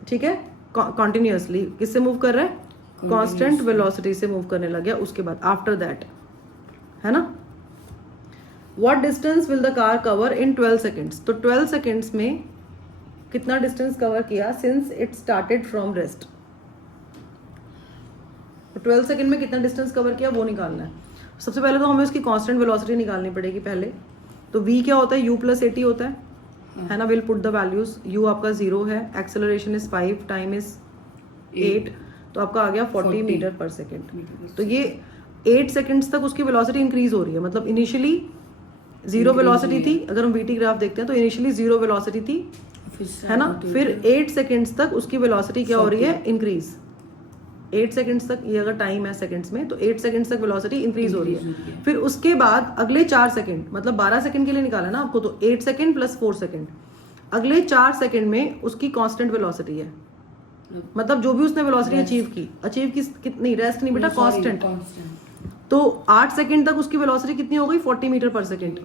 ठीक है, कॉन्टिन्यूसली। किससे मूव कर रहा है? कांस्टेंट वेलोसिटी से मूव करने लग गया उसके बाद, आफ्टर दैट, है ना। What distance will the car cover in 12 seconds, तो 12 सेकेंड्स में कितना डिस्टेंस कवर किया since it started from rest. 12 second में कितना डिस्टेंस कवर किया वो निकालना है। सबसे पहले तो हमें उसकी कांस्टेंट वेलोसिटी निकालनी पड़ेगी पहले। तो v क्या होता है? u प्लस 80 होता है ना। Will put the values. u आपका 0 है, एक्सेलरेशन इज 5, टाइम इज 8, तो आपका आ गया 40 मीटर पर सेकेंड। तो ये 8 सेकेंड्स तक उसकी वेलोसिटी इंक्रीज हो रही है, मतलब इनिशियली जीरो वेलोसिटी थी। अगर हम वीटी ग्राफ देखते हैं तो इनिशियली जीरो वेलोसिटी थी, है ना। फिर 8 सेकेंड्स तक उसकी वेलोसिटी क्या हो रही है? इंक्रीज। 8 सेकेंड्स तक, ये अगर टाइम है सेकेंड्स में, तो 8 सेकेंड्स तक वेलोसिटी इंक्रीज हो रही है। फिर उसके बाद अगले 4 सेकेंड, मतलब 12 सेकेंड के लिए निकाला ना आपको, तो 8 सेकेंड प्लस 4 सेकेंड, अगले 4 सेकेंड में उसकी कांस्टेंट वेलोसिटी है। मतलब जो भी उसने वेलोसिटी अचीव की कितनी, रेस्ट नहीं बेटा, कांस्टेंट। तो 8 सेकेंड तक उसकी वेलोसिटी कितनी हो गई? 40 मीटर पर सेकेंड,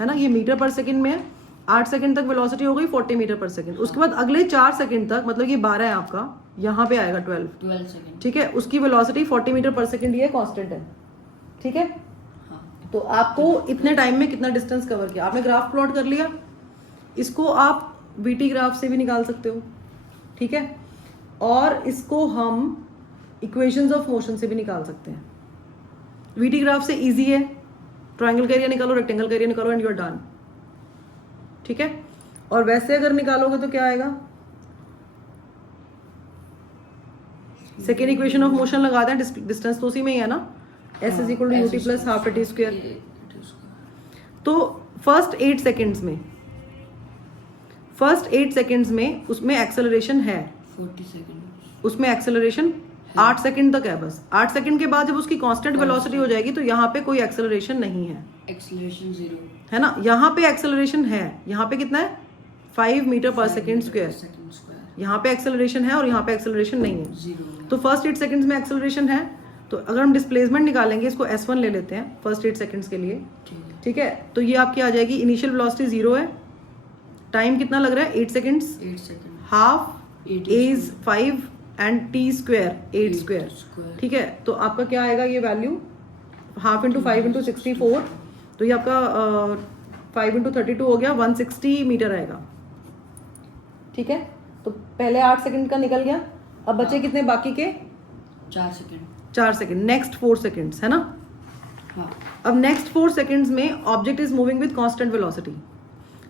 है ना। ये मीटर पर सेकेंड में है। 8 सेकेंड तक वेलोसिटी हो गई 40 मीटर पर सेकेंड। उसके बाद अगले 4 सेकेंड तक, मतलब ये 12 है आपका, यहाँ पे आएगा 12 सेकेंड, ठीक है। उसकी वेलोसिटी 40 मीटर पर सेकेंड, ये कांस्टेंट है, ठीक है। तो आपको इतने टाइम में कितना डिस्टेंस कवर किया, आपने ग्राफ प्लॉट कर लिया। इसको आप वीटी ग्राफ से भी निकाल सकते हो, ठीक है। और इसको हम इक्वेशंस ऑफ मोशन से भी निकाल सकते हैं। वीटी ग्राफ से इजी है, ट्रायंगल का एरिया निकालो, रेक्टेंगल का एरिया निकालो एंड यू आर डन, ठीक है। और वैसे अगर निकालोगे तो क्या आएगा? सेकेंड इक्वेशन ऑफ मोशन लगाते हैं, डिस्टेंस तो उसी में ही है ना, s is equal to u t plus half a t square. तो फर्स्ट 8 सेकेंड्स में उसमें एक्सेलरेशन है 40 सेकेंड, उसमें एक्सेलरेशन 8 सेकंड तक है बस। 8 सेकंड के बाद जब उसकी कांस्टेंट वेलोसिटी हो जाएगी तो यहाँ पे कोई एक्सेलरेशन नहीं है, एक्सेलरेशन 0 है ना। यहाँ पे एक्सेलरेशन है, यहाँ पे कितना है? 5 मीटर पर सेकेंड स्क्वायर। यहाँ पे एक्सेलरेशन है और यहाँ पे एक्सेलरेशन नहीं है। 0। तो फर्स्ट 8 सेकंड्स में एक्सेलरेशन है, तो अगर हम डिस्प्लेसमेंट निकालेंगे, इसको S1 ले लेते हैं फर्स्ट 8 सेकंड्स के लिए, ठीक है। तो ये आपकी आ जाएगी, इनिशियल वेलोसिटी 0 है, टाइम कितना लग रहा है? 8 seconds, half is 5 and t square 8 square, ठीक है। तो आपका क्या आएगा ये वैल्यू? हाफ इंटू 5 इंटू 64, तो ये आपका 5 इंटू 32 हो गया, 160 मीटर आएगा, ठीक है। तो पहले 8 सेकंड का निकल गया, अब बचे कितने बाकी के? 4 सेकंड। नेक्स्ट 4 सेकंड्स, है ना। हाँ। अब नेक्स्ट 4 सेकंड्स में object is moving with constant velocity.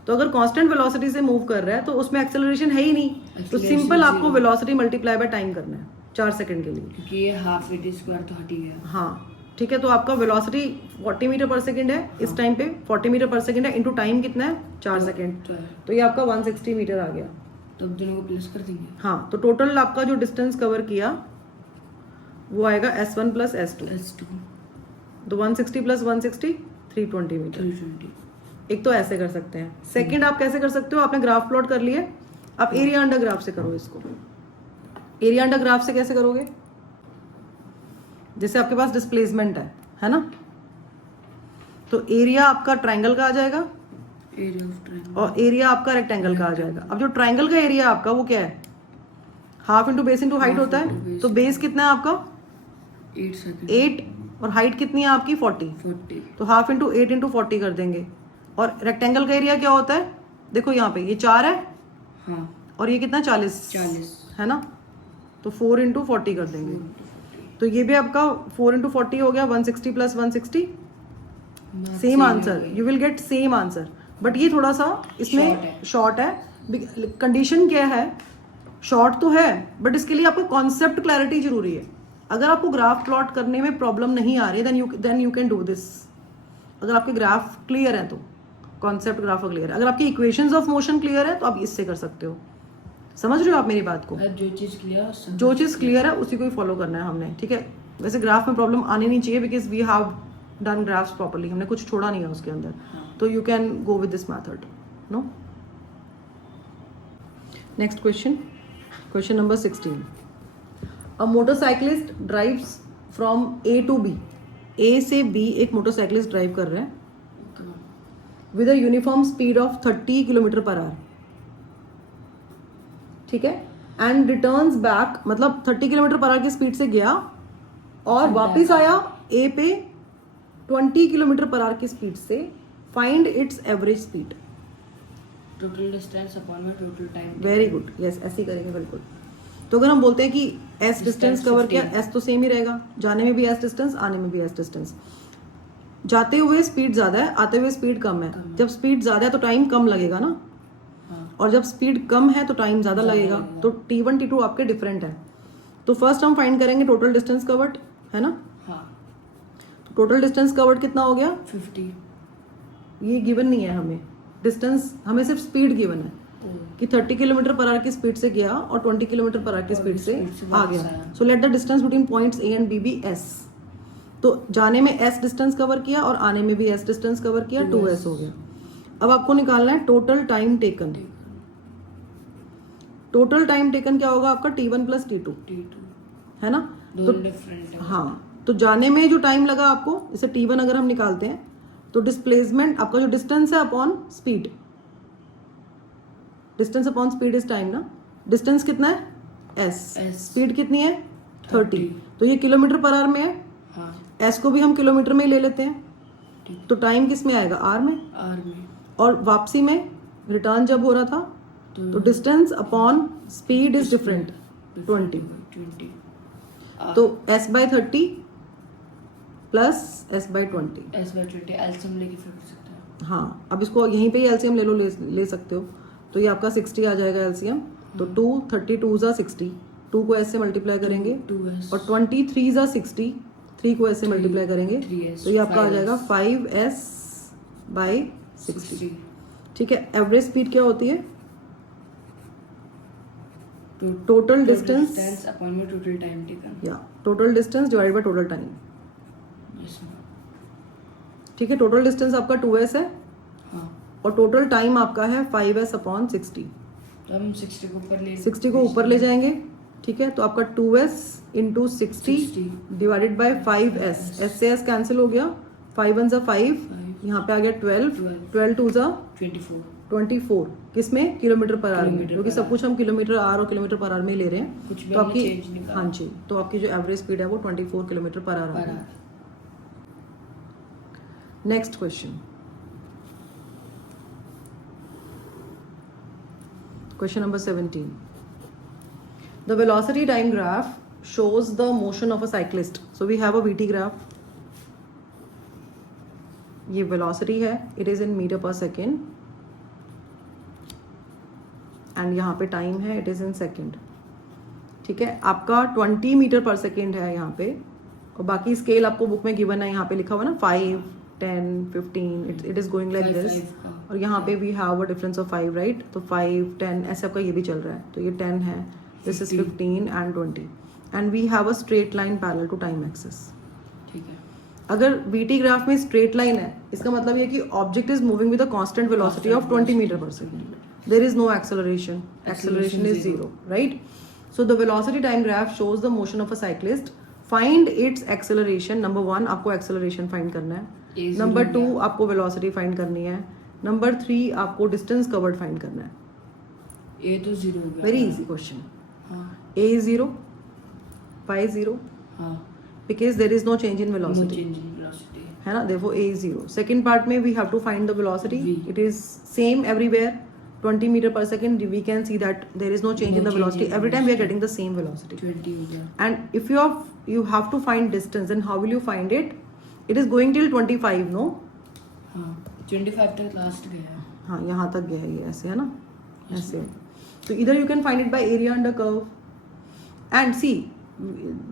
तो अगर कांस्टेंट वेलोसिटी से मूव कर रहा है तो उसमें एक्सेलरेशन है ही नहीं, तो सिंपल आपको वेलोसिटी मल्टीप्लाई बाय टाइम करना है 4 सेकंड के लिए, क्योंकि ये हाफ एटी स्क्वायर तो हट ही गया। हाँ, ठीक है। तो आपका वेलोसिटी 40 मीटर पर सेकंड है, इस टाइम पे 40 मीटर पर सेकंड है, इनटू टाइम कितना है? 4 सेकंड, तो ये आपका 160 मीटर आ गया। तो अब दोनों को प्लस कर देंगे। हाँ, तो टोटल आपका जो डिस्टेंस कवर किया वो आएगा S1 प्लस S2। तो 160 प्लस 160 320 मीटर। 320। एक तो ऐसे कर सकते हैं। सेकंड आप कैसे कर सकते हो? आपने ग्राफ प्लॉट कर लिए, आप एरिया अंडर ग्राफ से करो इसको। एरिया अंडर ग्राफ से कैसे करोगे? जैसे आपके पास डिस्प्लेसमेंट है ना, तो एरिया आपका ट्रायंगल का आ जाएगा एरिया ऑफ ट्रायंगल, और एरिया आपका रेक्टेंगल का आ जाएगा। अब जो ट्रायंगल का एरिया आपका वो क्या है? Half into base into height होता है। तो बेस कितना है आपका? 8 सेकंड, 8, और हाइट कितनी है आपकी? 40। तो हाफ इंटू 8 इंटू 40 कर देंगे। और रेक्टेंगल का एरिया क्या होता है? देखो यहाँ पे ये 4 है, हाँ, और ये कितना? 40 है ना। तो 4 इंटू 40 कर देंगे। तो ये भी आपका 4 इंटू 40 हो गया, 160 plus 160, same answer, you will get same answer. But ये थोड़ा सा इसमें शॉर्ट है। कंडीशन क्या है? शॉर्ट तो है, बट इसके लिए आपको कॉन्सेप्ट क्लैरिटी जरूरी है। अगर आपको ग्राफ प्लॉट करने में प्रॉब्लम नहीं आ रही then you can do this. अगर आपके ग्राफ क्लियर है तो कॉन्सेप्ट ग्राफ क्लियर है। अगर आपकी इक्वेशंस ऑफ मोशन क्लियर है तो आप इससे कर सकते हो। समझ रहे हो आप मेरी बात को? जो चीज़ क्लियर है उसी को ही फॉलो करना है हमने, ठीक है। वैसे ग्राफ में प्रॉब्लम आनी नहीं चाहिए, because we have done graphs properly, हमने कुछ छोड़ा नहीं है उसके अंदर। तो you can go with this method, no. Next question, question number 16. A motorcyclist drives from A to B. A से बी एक मोटरसाइकिलिस्ट ड्राइव कर रहे हैं okay ma'am. With a uniform speed of 30 kilometre per hour. ठीक है. And returns back, मतलब 30 kilometre per our की speed से गया और वापस आया ए पे 20 किलोमीटर पर आवर की स्पीड से. Find its average speed. Total distance upon में total time. Very good. Yes, ऐसे ही करेंगे बिल्कुल. तो अगर हम बोलते हैं कि एस डिस्टेंस कवर किया, एस तो सेम ही रहेगा, जाने में भी एस डिस्टेंस, आने में भी एस डिस्टेंस. जाते हुए स्पीड ज्यादा है, आते हुए स्पीड कम है. जब स्पीड ज्यादा है तो टाइम कम लगेगा ना, और जब स्पीड कम है तो टाइम ज्यादा लगेगा. तो T1 T2 आपके डिफरेंट है. तो फर्स्ट हम फाइंड करेंगे टोटल डिस्टेंस कवर्ड, है ना. हाँ. तो टोटल डिस्टेंस कवर्ड कितना हो गया? 50. ये गिवन नहीं है हमें डिस्टेंस, हमें सिर्फ स्पीड गिवन है कि 30 किलोमीटर पर आवर की स्पीड से गया और 20 किलोमीटर पर आवर की स्पीड से आ गया. So let the distance between points A and B B S. तो जाने में एस डिस्टेंस कवर किया और आने में भी एस डिस्टेंस कवर किया, 2s हो गया. अब आपको निकालना है total time taken. Total time taken क्या होगा आपका? T1 प्लस T2, है ना. तो डिफरेंट. हाँ, तो जाने में जो टाइम लगा आपको, इसे T1 अगर हम निकालते हैं तो डिस्प्लेसमेंट आपका जो डिस्टेंस है upon speed, distance upon speed is time ना. डिस्टेंस कितना है? s. स्पीड कितनी है? 30. तो ये किलोमीटर पर आवर में है. हाँ. s को भी हम किलोमीटर में ही ले लेते हैं. तो टाइम किस में आएगा? r में. और वापसी में रिटर्न जब हो रहा था तो distance upon speed is different, 20. तो s by 30 plus s by 20. LCM लेके फिर कर सकते हैं. हाँ, अब इसको यहीं पे ही एलसीएम ले लो, ले सकते हो. तो ये आपका 60 आ जाएगा एलसीएम. तो 2 32 जा 60, 2 को s से मल्टीप्लाई करेंगे 2s. और 23 जा 60, 3 को s से मल्टीप्लाई करेंगे 3s. तो ये आपका आ जाएगा 5s बाई 60. ठीक है. एवरेज स्पीड क्या होती है? टोटल डिस्टेंस अपॉन में टोटल टाइम टेकन. या total distance divide by total time. Yes ma'am. ठीक है. टोटल डिस्टेंस आपका 2s है हाँ. और टोटल टाइम आपका है 5s अपॉन 60. तो हम 60 को ऊपर ले 60 को ऊपर ले जाएंगे. ठीक है. तो आपका 2s into 60 divided by 5s. s से s कैंसिल हो गया. 5 1 जा 5, यहाँ पे आ गया 12, 12 2 जा 24. किसमें? किलोमीटर पर आवर में, क्योंकि सब कुछ हम किलोमीटर आवर और किलोमीटर पर आवर में ही ले रहे हैं. कुछ भी तो आपकी चेंज नहीं करा. हाँ जी, तो आपकी जो एवरेज स्पीड है वो 24 किलोमीटर पर आवर है. Next question. Question number 17. The velocity time graph shows the motion of a cyclist. So we have a VT graph. ये velocity है, it is in meter per second. And यहाँ पे time है, it is in second. ठीक है. आपका 20 metre पर second है यहाँ पे, और बाकी स्केल आपको बुक में गिवन है. यहाँ पे लिखा हुआ ना 5, 10, 15, it is going like this. और यहाँ पे we have a difference of 5, right. तो 5, 10 ऐसे आपका ये भी चल रहा है. तो ये 10 है, this is 15 and 20. And we have a straight line parallel to time axis. ठीक है. अगर VT ग्राफ में स्ट्रेट लाइन है, इसका मतलब ये कि object is moving with a constant velocity of 20 metre पर second. There is no acceleration. Acceleration is 0, right. So the velocity time graph shows the motion of a cyclist. Find its acceleration. Number 1 आपको acceleration find करना है. Number 2 आपको velocity find करनी है. Number 3 आपको distance covered find करना है. ए तो 0 हो गया. Very easy question. हाँ. A is 0, phi 0, हाँ. because there is no change in No velocity. change in velocity. है ना. therefore A is 0. Second part में we have to find the velocity. V. It is same everywhere. 20 meter per second. We can see that there is no change in the velocity. Every time we are getting the same velocity. 20 हो गया. And if you have to find distance, then how will you find it? It is going till 25, no? हाँ. 25 तक last गया. हाँ, यहाँ तक गया है ये, ऐसे है ना, ऐसे. So either you can find it by area under curve. And see,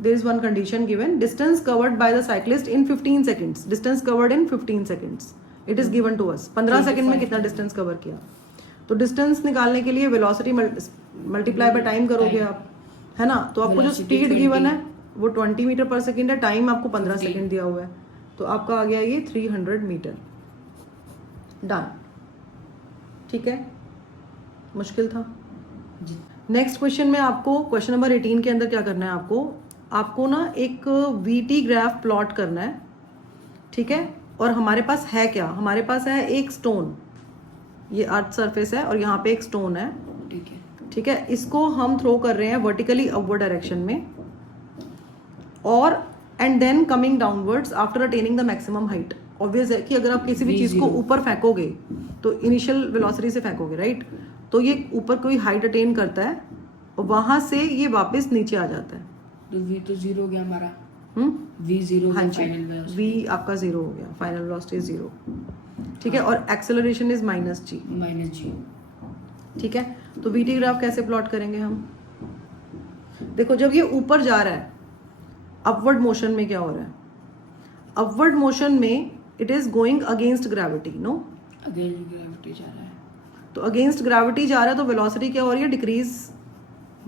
there is one condition given. Distance covered by the cyclist in 15 seconds. Distance covered in 15 seconds. It is given to us. 15 second में कितना distance cover किया. तो distance निकालने के लिए velocity multiply by time करोगे आप, है ना. तो आपको जो स्पीड गिवन है वो 20 मीटर पर सेकंड है. टाइम आपको 15 सेकंड दिया हुआ है. तो आपका आ गया ये 300 मीटर. डन. ठीक है. मुश्किल था. नेक्स्ट क्वेश्चन में आपको क्वेश्चन नंबर 18 के अंदर क्या करना है आपको ना एक वीटी ग्राफ प्लॉट करना है, ठीक है। और हमारे पास है क्या, हमारे पास है एक स्टोन, ये अर्थ सरफेस है और यहाँ पे एक स्टोन है, ठीक है। इसको हम थ्रो कर रहे हैं वर्टिकली अपवर्ड डायरेक्शन में और and then coming downwards after attaining the maximum height. Obvious है कि अगर आप किसी भी चीज को ऊपर फेंकोगे तो इनिशियल वेलोसिटी से फेंकोगे, राइट। तो ये ऊपर कोई हाइट अटेन करता है और वहां से ये वापस नीचे आ जाता है। तो v तो 0 हो गया हमारा, v 0 हाँ जी, फाइनल वेलोसिटी, v आपका 0 हो गया, फाइनल वेलोसिटी 0, ठीक है। और एक्सेलरेशन इज -g, ठीक है। तो वीटी ग्राफ कैसे प्लॉट करेंगे हम? देखो जब ये ऊपर जा रहा है, अपवर्ड मोशन में क्या हो रहा है, अपवर्ड मोशन में it is going against gravity, no, against gravity जा रहा है, तो अगेंस्ट ग्रेविटी जा रहा है तो वेलोसिटी क्या हो रही है, डिक्रीज,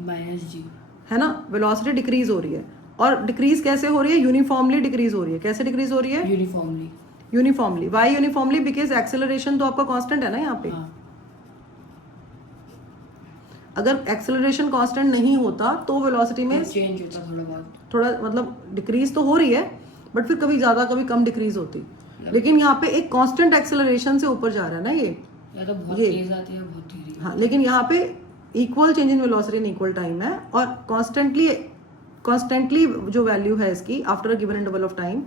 -g, है ना। वेलोसिटी डिक्रीज हो रही है और डिक्रीज कैसे हो रही है, यूनिफॉर्मली डिक्रीज हो रही है। कैसे डिक्रीज हो रही है? Uniformly. Why uniformly? Because acceleration तो आपका कांस्टेंट है ना यहाँ पे। हाँ। अगर एक्सेलरेशन कांस्टेंट नहीं होता तो वेलोसिटी में चेंज होता थोड़ा बहुत, थोड़ा मतलब डिक्रीज तो हो रही है बट फिर कभी ज्यादा कभी कम डिक्रीज होती। लेकिन यहाँ पे एक कांस्टेंट एक्सेलरेशन से ऊपर जा रहा है ना ये, या तो बहुत तेज आती है बहुत धीरे। हाँ, लेकिन यहाँ पे equal change in velocity in equal time है और कॉन्स्टेंटली जो वैल्यू है इसकी after a given interval of time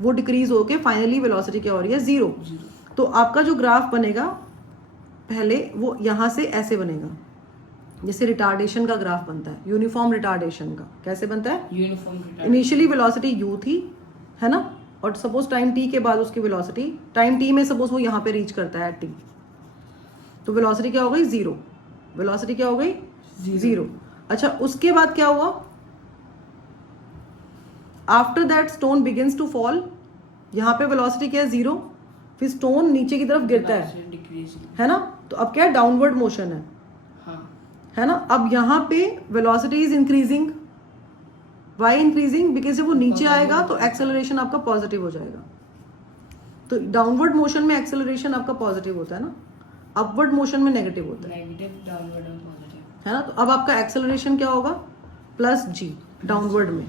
वो डिक्रीज होके फाइनली वेलोसिटी क्या हो रही है, 0। तो आपका जो ग्राफ बनेगा पहले वो यहाँ से ऐसे बनेगा जैसे रिटार्डेशन का ग्राफ बनता है, यूनिफॉर्म रिटार्डेशन का। कैसे बनता है? यूनिफॉर्म। इनिशियली वेलोसिटी u थी, है ना, और सपोज टाइम t के बाद उसकी वेलोसिटी टाइम t में सपोज वो यहाँ पे रीच करता है t, तो वेलोसिटी क्या हो गई, 0। वेलोसिटी क्या हो गई, 0। अच्छा, उसके बाद क्या हुआ, after that stone begins to fall, यहाँ पे वेलोसिटी क्या है, 0। फिर स्टोन नीचे की तरफ गिरता है ना, तो अब क्या है, डाउनवर्ड मोशन है, है ना। अब यहाँ पे velocity is increasing, why increasing, because जब वो नीचे आएगा तो एक्सेलरेशन आपका पॉजिटिव हो जाएगा। तो डाउनवर्ड मोशन में एक्सेलरेशन आपका पॉजिटिव होता है ना, अपवर्ड मोशन में नेगेटिव होता है, डाउनवर्ड और पॉजिटिव, है ना। तो अब आपका एक्सेलरेशन क्या होगा, +g। डाउनवर्ड में,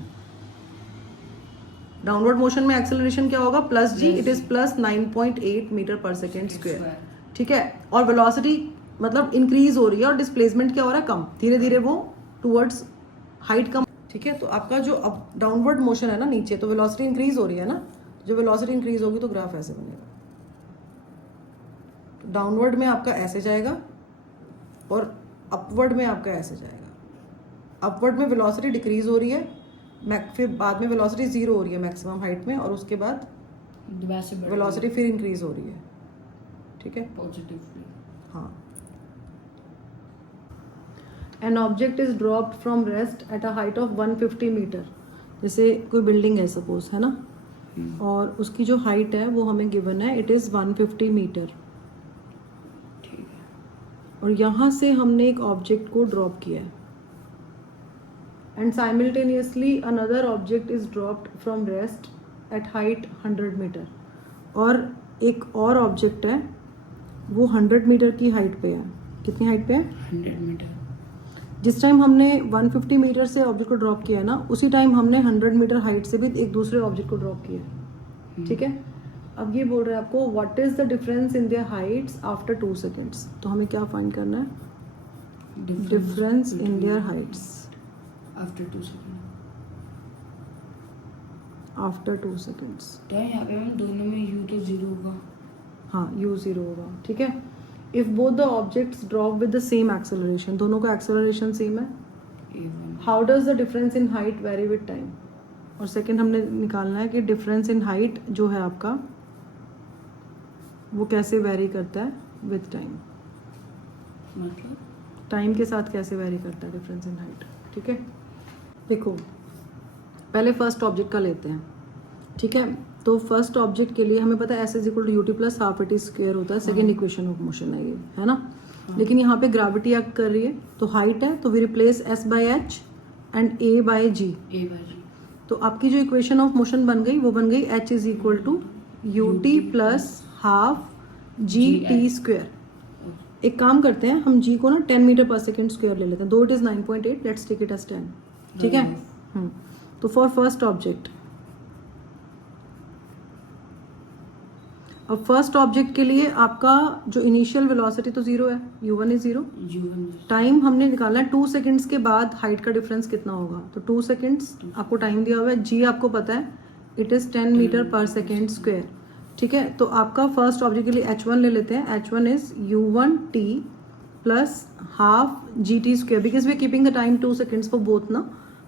डाउनवर्ड मोशन में एक्सेलरेशन क्या होगा, +g, इट इज +9.8 मीटर पर सेकेंड स्क्वायर, ठीक है। और वेलोसिटी मतलब इंक्रीज हो रही है और डिस्प्लेसमेंट क्या हो रहा है, कम, धीरे धीरे वो टूवर्ड्स हाइट कम, ठीक है। तो आपका जो अब डाउनवर्ड मोशन है ना नीचे, तो वेलोसिटी इंक्रीज हो रही है ना, जो वेलोसिटी इंक्रीज होगी तो ग्राफ ऐसे बनेगा। तो डाउनवर्ड में आपका ऐसे जाएगा और अपवर्ड में आपका ऐसे जाएगा। अपवर्ड में वेलोसिटी डिक्रीज हो रही है, फिर बाद में वेलोसिटी 0 हो रही है मैक्सिमम हाइट में, और उसके बाद वेलोसिटी फिर इंक्रीज हो रही है, ठीक है, पॉजिटिवली। हाँ। An object is dropped from rest at a height of 150 metre. जैसे कोई बिल्डिंग है सपोज, है ना, और उसकी जो हाइट है वो हमें गिवन है, इट इज़ 150 मीटर, ठीक है। और यहाँ से हमने एक ऑब्जेक्ट को ड्रॉप किया है and simultaneously another object is dropped from rest at height 100 metre, और एक और ऑब्जेक्ट है वो 100 मीटर की हाइट पे है। कितनी हाइट पे है? 100 मीटर। जिस टाइम हमने 150 मीटर से ऑब्जेक्ट को ड्रॉप किया है ना, उसी टाइम हमने 100 मीटर हाइट से भी एक दूसरे ऑब्जेक्ट को ड्रॉप किया है, ठीक है। अब ये बोल रहे हैं आपको what is the difference in their Heights after 2 seconds. तो हमें क्या फाइंड करना है, difference in their Heights after 2 second, after 2 seconds. तो यहाँ पे हम दोनों में u तो 0 होगा, हाँ, u 0 होगा, ठीक है। If both the objects drop with the same acceleration, दोनों का एक्सेलरेशन सेम है, how does the difference in height very with time. और सेकंड हमने निकालना है कि डिफरेंस इन हाइट जो है आपका वो कैसे वेरी करता है विद टाइम, मतलब टाइम के साथ कैसे वेरी करता है डिफरेंस इन हाइट, ठीक है। देखो पहले फर्स्ट ऑब्जेक्ट का लेते हैं, ठीक है। तो फर्स्ट ऑब्जेक्ट के लिए हमें पता है s is equal to ut plus half it square होता है, सेकेंड इक्वेशन ऑफ मोशन है ये, है ना। लेकिन यहाँ पे ग्रेविटी एक्ट कर रही है, तो हाइट है तो we replace s by h and a by g. तो आपकी जो इक्वेशन ऑफ मोशन बन गई वो बन गई h is equal to ut plus half g t square, एक काम करते हैं, हम g को ना 10 मीटर पर सेकेंड स्क्वायर ले लेते हैं, दो it is 9.8, let's take it as 10, ठीक है। तो फॉर फर्स्ट ऑब्जेक्ट, अब फर्स्ट ऑब्जेक्ट के लिए आपका जो इनिशियल वेलोसिटी तो जीरो है, u1 इज जीरो, टाइम हमने निकाला है 2 सेकेंड्स के बाद हाइट का डिफरेंस कितना होगा, तो 2 सेकेंड्स आपको टाइम दिया हुआ है, g आपको पता है इट इज 10 मीटर पर सेकेंड स्क्वायर, ठीक है। तो आपका फर्स्ट ऑब्जेक्ट के लिए h1 ले लेते हैं, h1 is u1t plus half gt square, because we are keeping the time 2 seconds for both ना,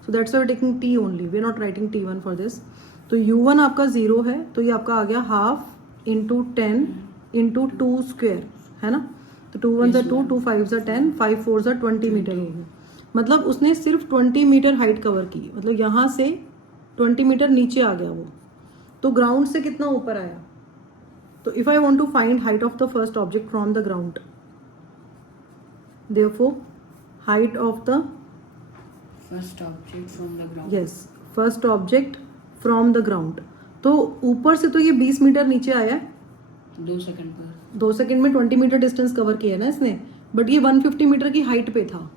so that's why taking t only, we are not writing t1 for this. तो u1 आपका zero है, तो ये आपका आ गया half into 10 into 2 square, है ना। तो 2 1 ज़ा 2, 2 5 ज़ा 10, 5 4 ज़ा 20 मीटर हो गया। मतलब उसने सिर्फ 20 मीटर हाइट कवर की, मतलब यहाँ से 20 मीटर नीचे आ गया वो, तो ग्राउंड से कितना ऊपर आया। तो if I want to find height of the first object from the ground, therefore height of the first object from the ground, yes, first object from the ground, तो ऊपर से तो ये 20 मीटर नीचे आया है, 2 सेकंड पर, 2 सेकंड में 20 मीटर डिस्टेंस कवर किया ना इसने, बट ये 150 मीटर की हाइट पे था,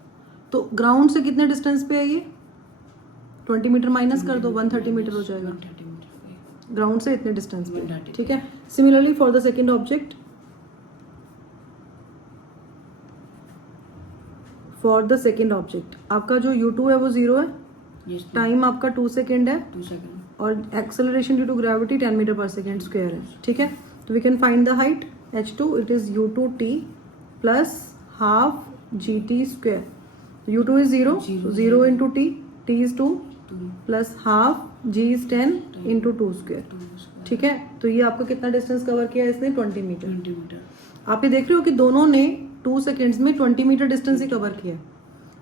तो ग्राउंड से कितने डिस्टेंस पे है ये, 20 मीटर माइनस कर दो, 130 मीटर हो जाएगा, 130 मीटर ग्राउंड से इतने डिस्टेंस पे, 130, ठीक है। Similarly for the second object, for the second object आपका जो u2 है वो जीरो है, टाइम आपका 2 सेकेंड है, 2 सेकंड, और acceleration due to gravity 10 metre पर सेकेंड स्क्वायर है, ठीक है। तो we can find the height h2, it is u2t plus half gt square, u2 is zero, zero into t, t is 2 plus half g is 10 into 2 square, ठीक है। तो ये आपका कितना डिस्टेंस कवर किया इसने, 20 मीटर। 20 मीटर। आप ये देख रहे हो कि दोनों ने 2 सेकेंड्स में 20 मीटर डिस्टेंस ही कवर किया,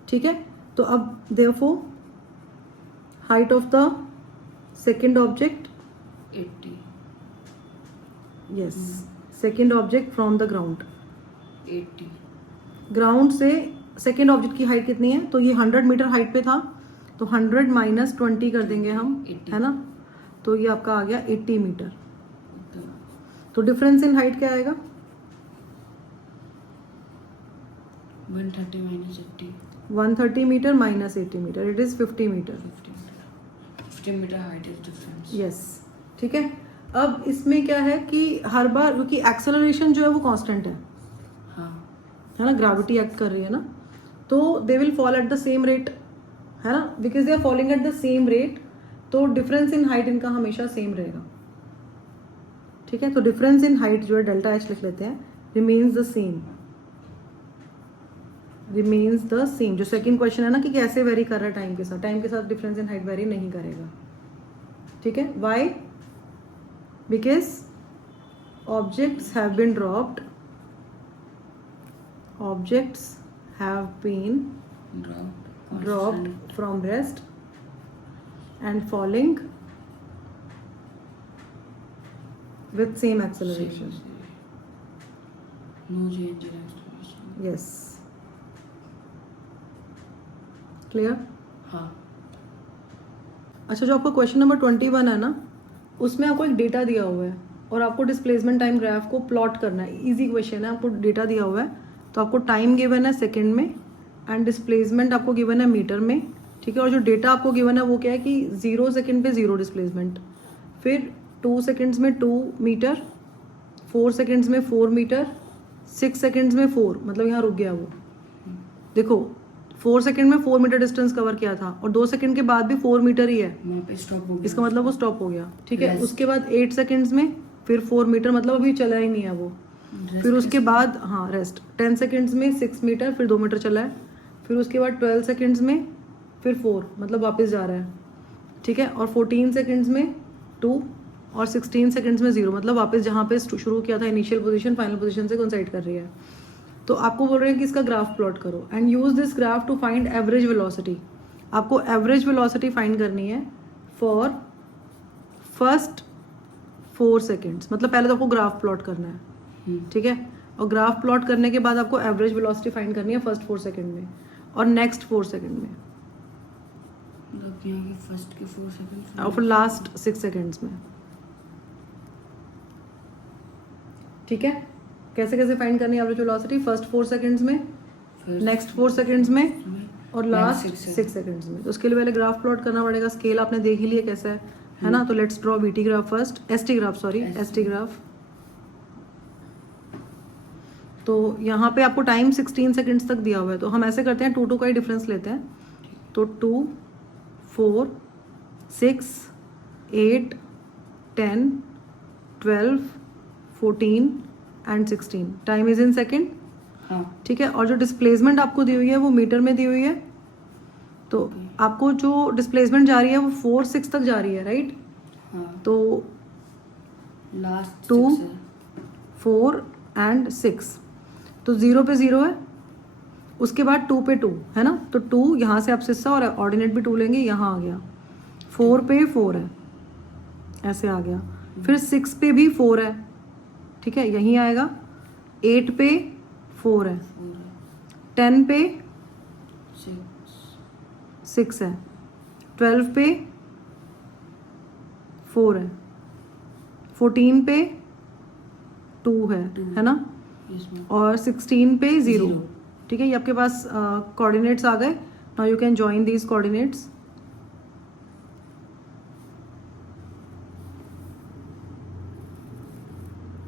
ठीक है। तो अब therefore height of the second object 80, yes, second object from the ground, 80, ground से सेकेंड ऑब्जेक्ट की हाइट कितनी है, तो ये 100 मीटर हाइट पे था, तो 100 माइनस 20 कर देंगे हम, 80, है ना। तो ये आपका आ गया 80 मीटर। तो डिफरेंस इन हाइट क्या आएगा, 130 minus 80, 130 metre minus 80 metre, it is 50 metre, 50 metre height is difference, yes, ठीक है। अब इसमें क्या है कि हर बार, क्योंकि एक्सेलरेशन जो है वो कांस्टेंट है हाँ, है ना, ग्रेविटी एक्ट कर रही है ना, तो they will fall at the same rate, है ना, because they are falling at the same rate, तो डिफरेंस इन हाइट इनका हमेशा सेम रहेगा, ठीक है। तो डिफरेंस इन हाइट जो है डेल्टा एच लिख लेते हैं, remains the same, remains the same. जो सेकंड क्वेश्चन है ना कि कैसे वेरी कर रहा है टाइम के साथ, टाइम के साथ डिफरेंस इन हाइट वेरी नहीं करेगा, ठीक है। Why, because objects have been dropped, objects have been dropped from rest and falling with same acceleration. No change in acceleration. Yes. Clear? हाँ, अच्छा, जो आपका क्वेश्चन नंबर 21 है ना, उसमें आपको एक डेटा दिया हुआ है और आपको डिस्प्लेसमेंट टाइम ग्राफ को प्लॉट करना है। इजी क्वेश्चन है, आपको डेटा दिया हुआ है, तो आपको टाइम गिवन है सेकंड में एंड डिस्प्लेसमेंट आपको गिवन है मीटर में, ठीक है। और जो डेटा आपको गिवन है वो क्या है कि 0 सेकंड पे 0 डिस्प्लेसमेंट, फिर 2 सेकंड्स में 2 मीटर, 4 सेकंड्स में 4 मीटर, 6 सेकंड्स में 4, मतलब यहाँ रुक गया वो, देखो 4 सेकंड में 4 मीटर डिस्टेंस कवर किया था और 2 सेकंड के बाद भी 4 मीटर ही है, वहाँ पे स्टॉप हो गया, इसका मतलब वो स्टॉप हो गया, ठीक है। Rest. उसके बाद 8 सेकंड्स में फिर 4 मीटर, मतलब अभी चला ही नहीं है वो, फिर उसके बाद हाँ रेस्ट, 10 सेकंड्स में 6 मीटर, फिर 2 मीटर चला है, फिर उसके बाद 12 सेकंड्स में फिर 4, मतलब वापस जा रहा है, ठीक है। और 14 सेकंड्स में 2 और 16 सेकंड्स में 0, मतलब वापस जहाँ पे शुरू किया था इनिशियल पोजीशन फाइनल पोजीशन से कोइंसाइड कर रही है। तो आपको बोल रहे हैं कि इसका ग्राफ प्लॉट करो and use this graph to find average velocity. आपको एवरेज वेलोसिटी फाइंड करनी है फॉर फर्स्ट 4 सेकेंड्स, मतलब पहले तो आपको ग्राफ प्लॉट करना है, ठीक है। और ग्राफ प्लॉट करने के बाद आपको एवरेज वेलोसिटी फाइंड करनी है फर्स्ट 4 सेकंड में और नेक्स्ट 4 सेकंड में, मतलब यहाँ के फर्स्ट के 4 सेकंड और फिर लास्ट 6 सेकंड्स में, ठीक है। कैसे कैसे फाइंड करनी है एवरेज वेलोसिटी? फर्स्ट 4 सेकंड्स में, First नेक्स्ट 4 सेकंड्स में और लास्ट six 6 सेकंड्स में। तो उसके लिए पहले ग्राफ प्लॉट करना पड़ेगा। स्केल आपने देख ही लिया कैसा है ना? तो let's draw VT graph first, ST graph, sorry ST graph. तो यहाँ पे आपको टाइम 16 सेकंड्स तक दिया हुआ है, तो हम ऐसे करते हैं 2 का ही डिफरेंस लेते हैं। तो 2, 4, 6, 8, 10, 12, 14 and 16। Time is in second, हाँ ठीक है। और जो डिस्प्लेसमेंट आपको दी हुई है वो मीटर में दी हुई है। तो आपको जो डिस्प्लेसमेंट जा रही है वो 4, 6 तक जा रही है, राइट? हाँ तो लास्ट 2, 4 एंड 6, तो 0 पे 0 है, उसके बाद 2 पे 2 है ना? तो 2 यहाँ से आप सिस्सा और ऑर्डिनेट भी 2 लेंगे, यहाँ आ गया। 4 पे 4 है, ऐसे आ गया। फिर 6 पे भी 4 है, ठीक है, यहीं आएगा। 8 पे 4 है, 10 पे 6 है, 12 पे 4 है, 14 पे 2 है ना? और 16 पे 0, ठीक है। ये आपके पास कोऑर्डिनेट्स आ गए। Now you can join these coordinates.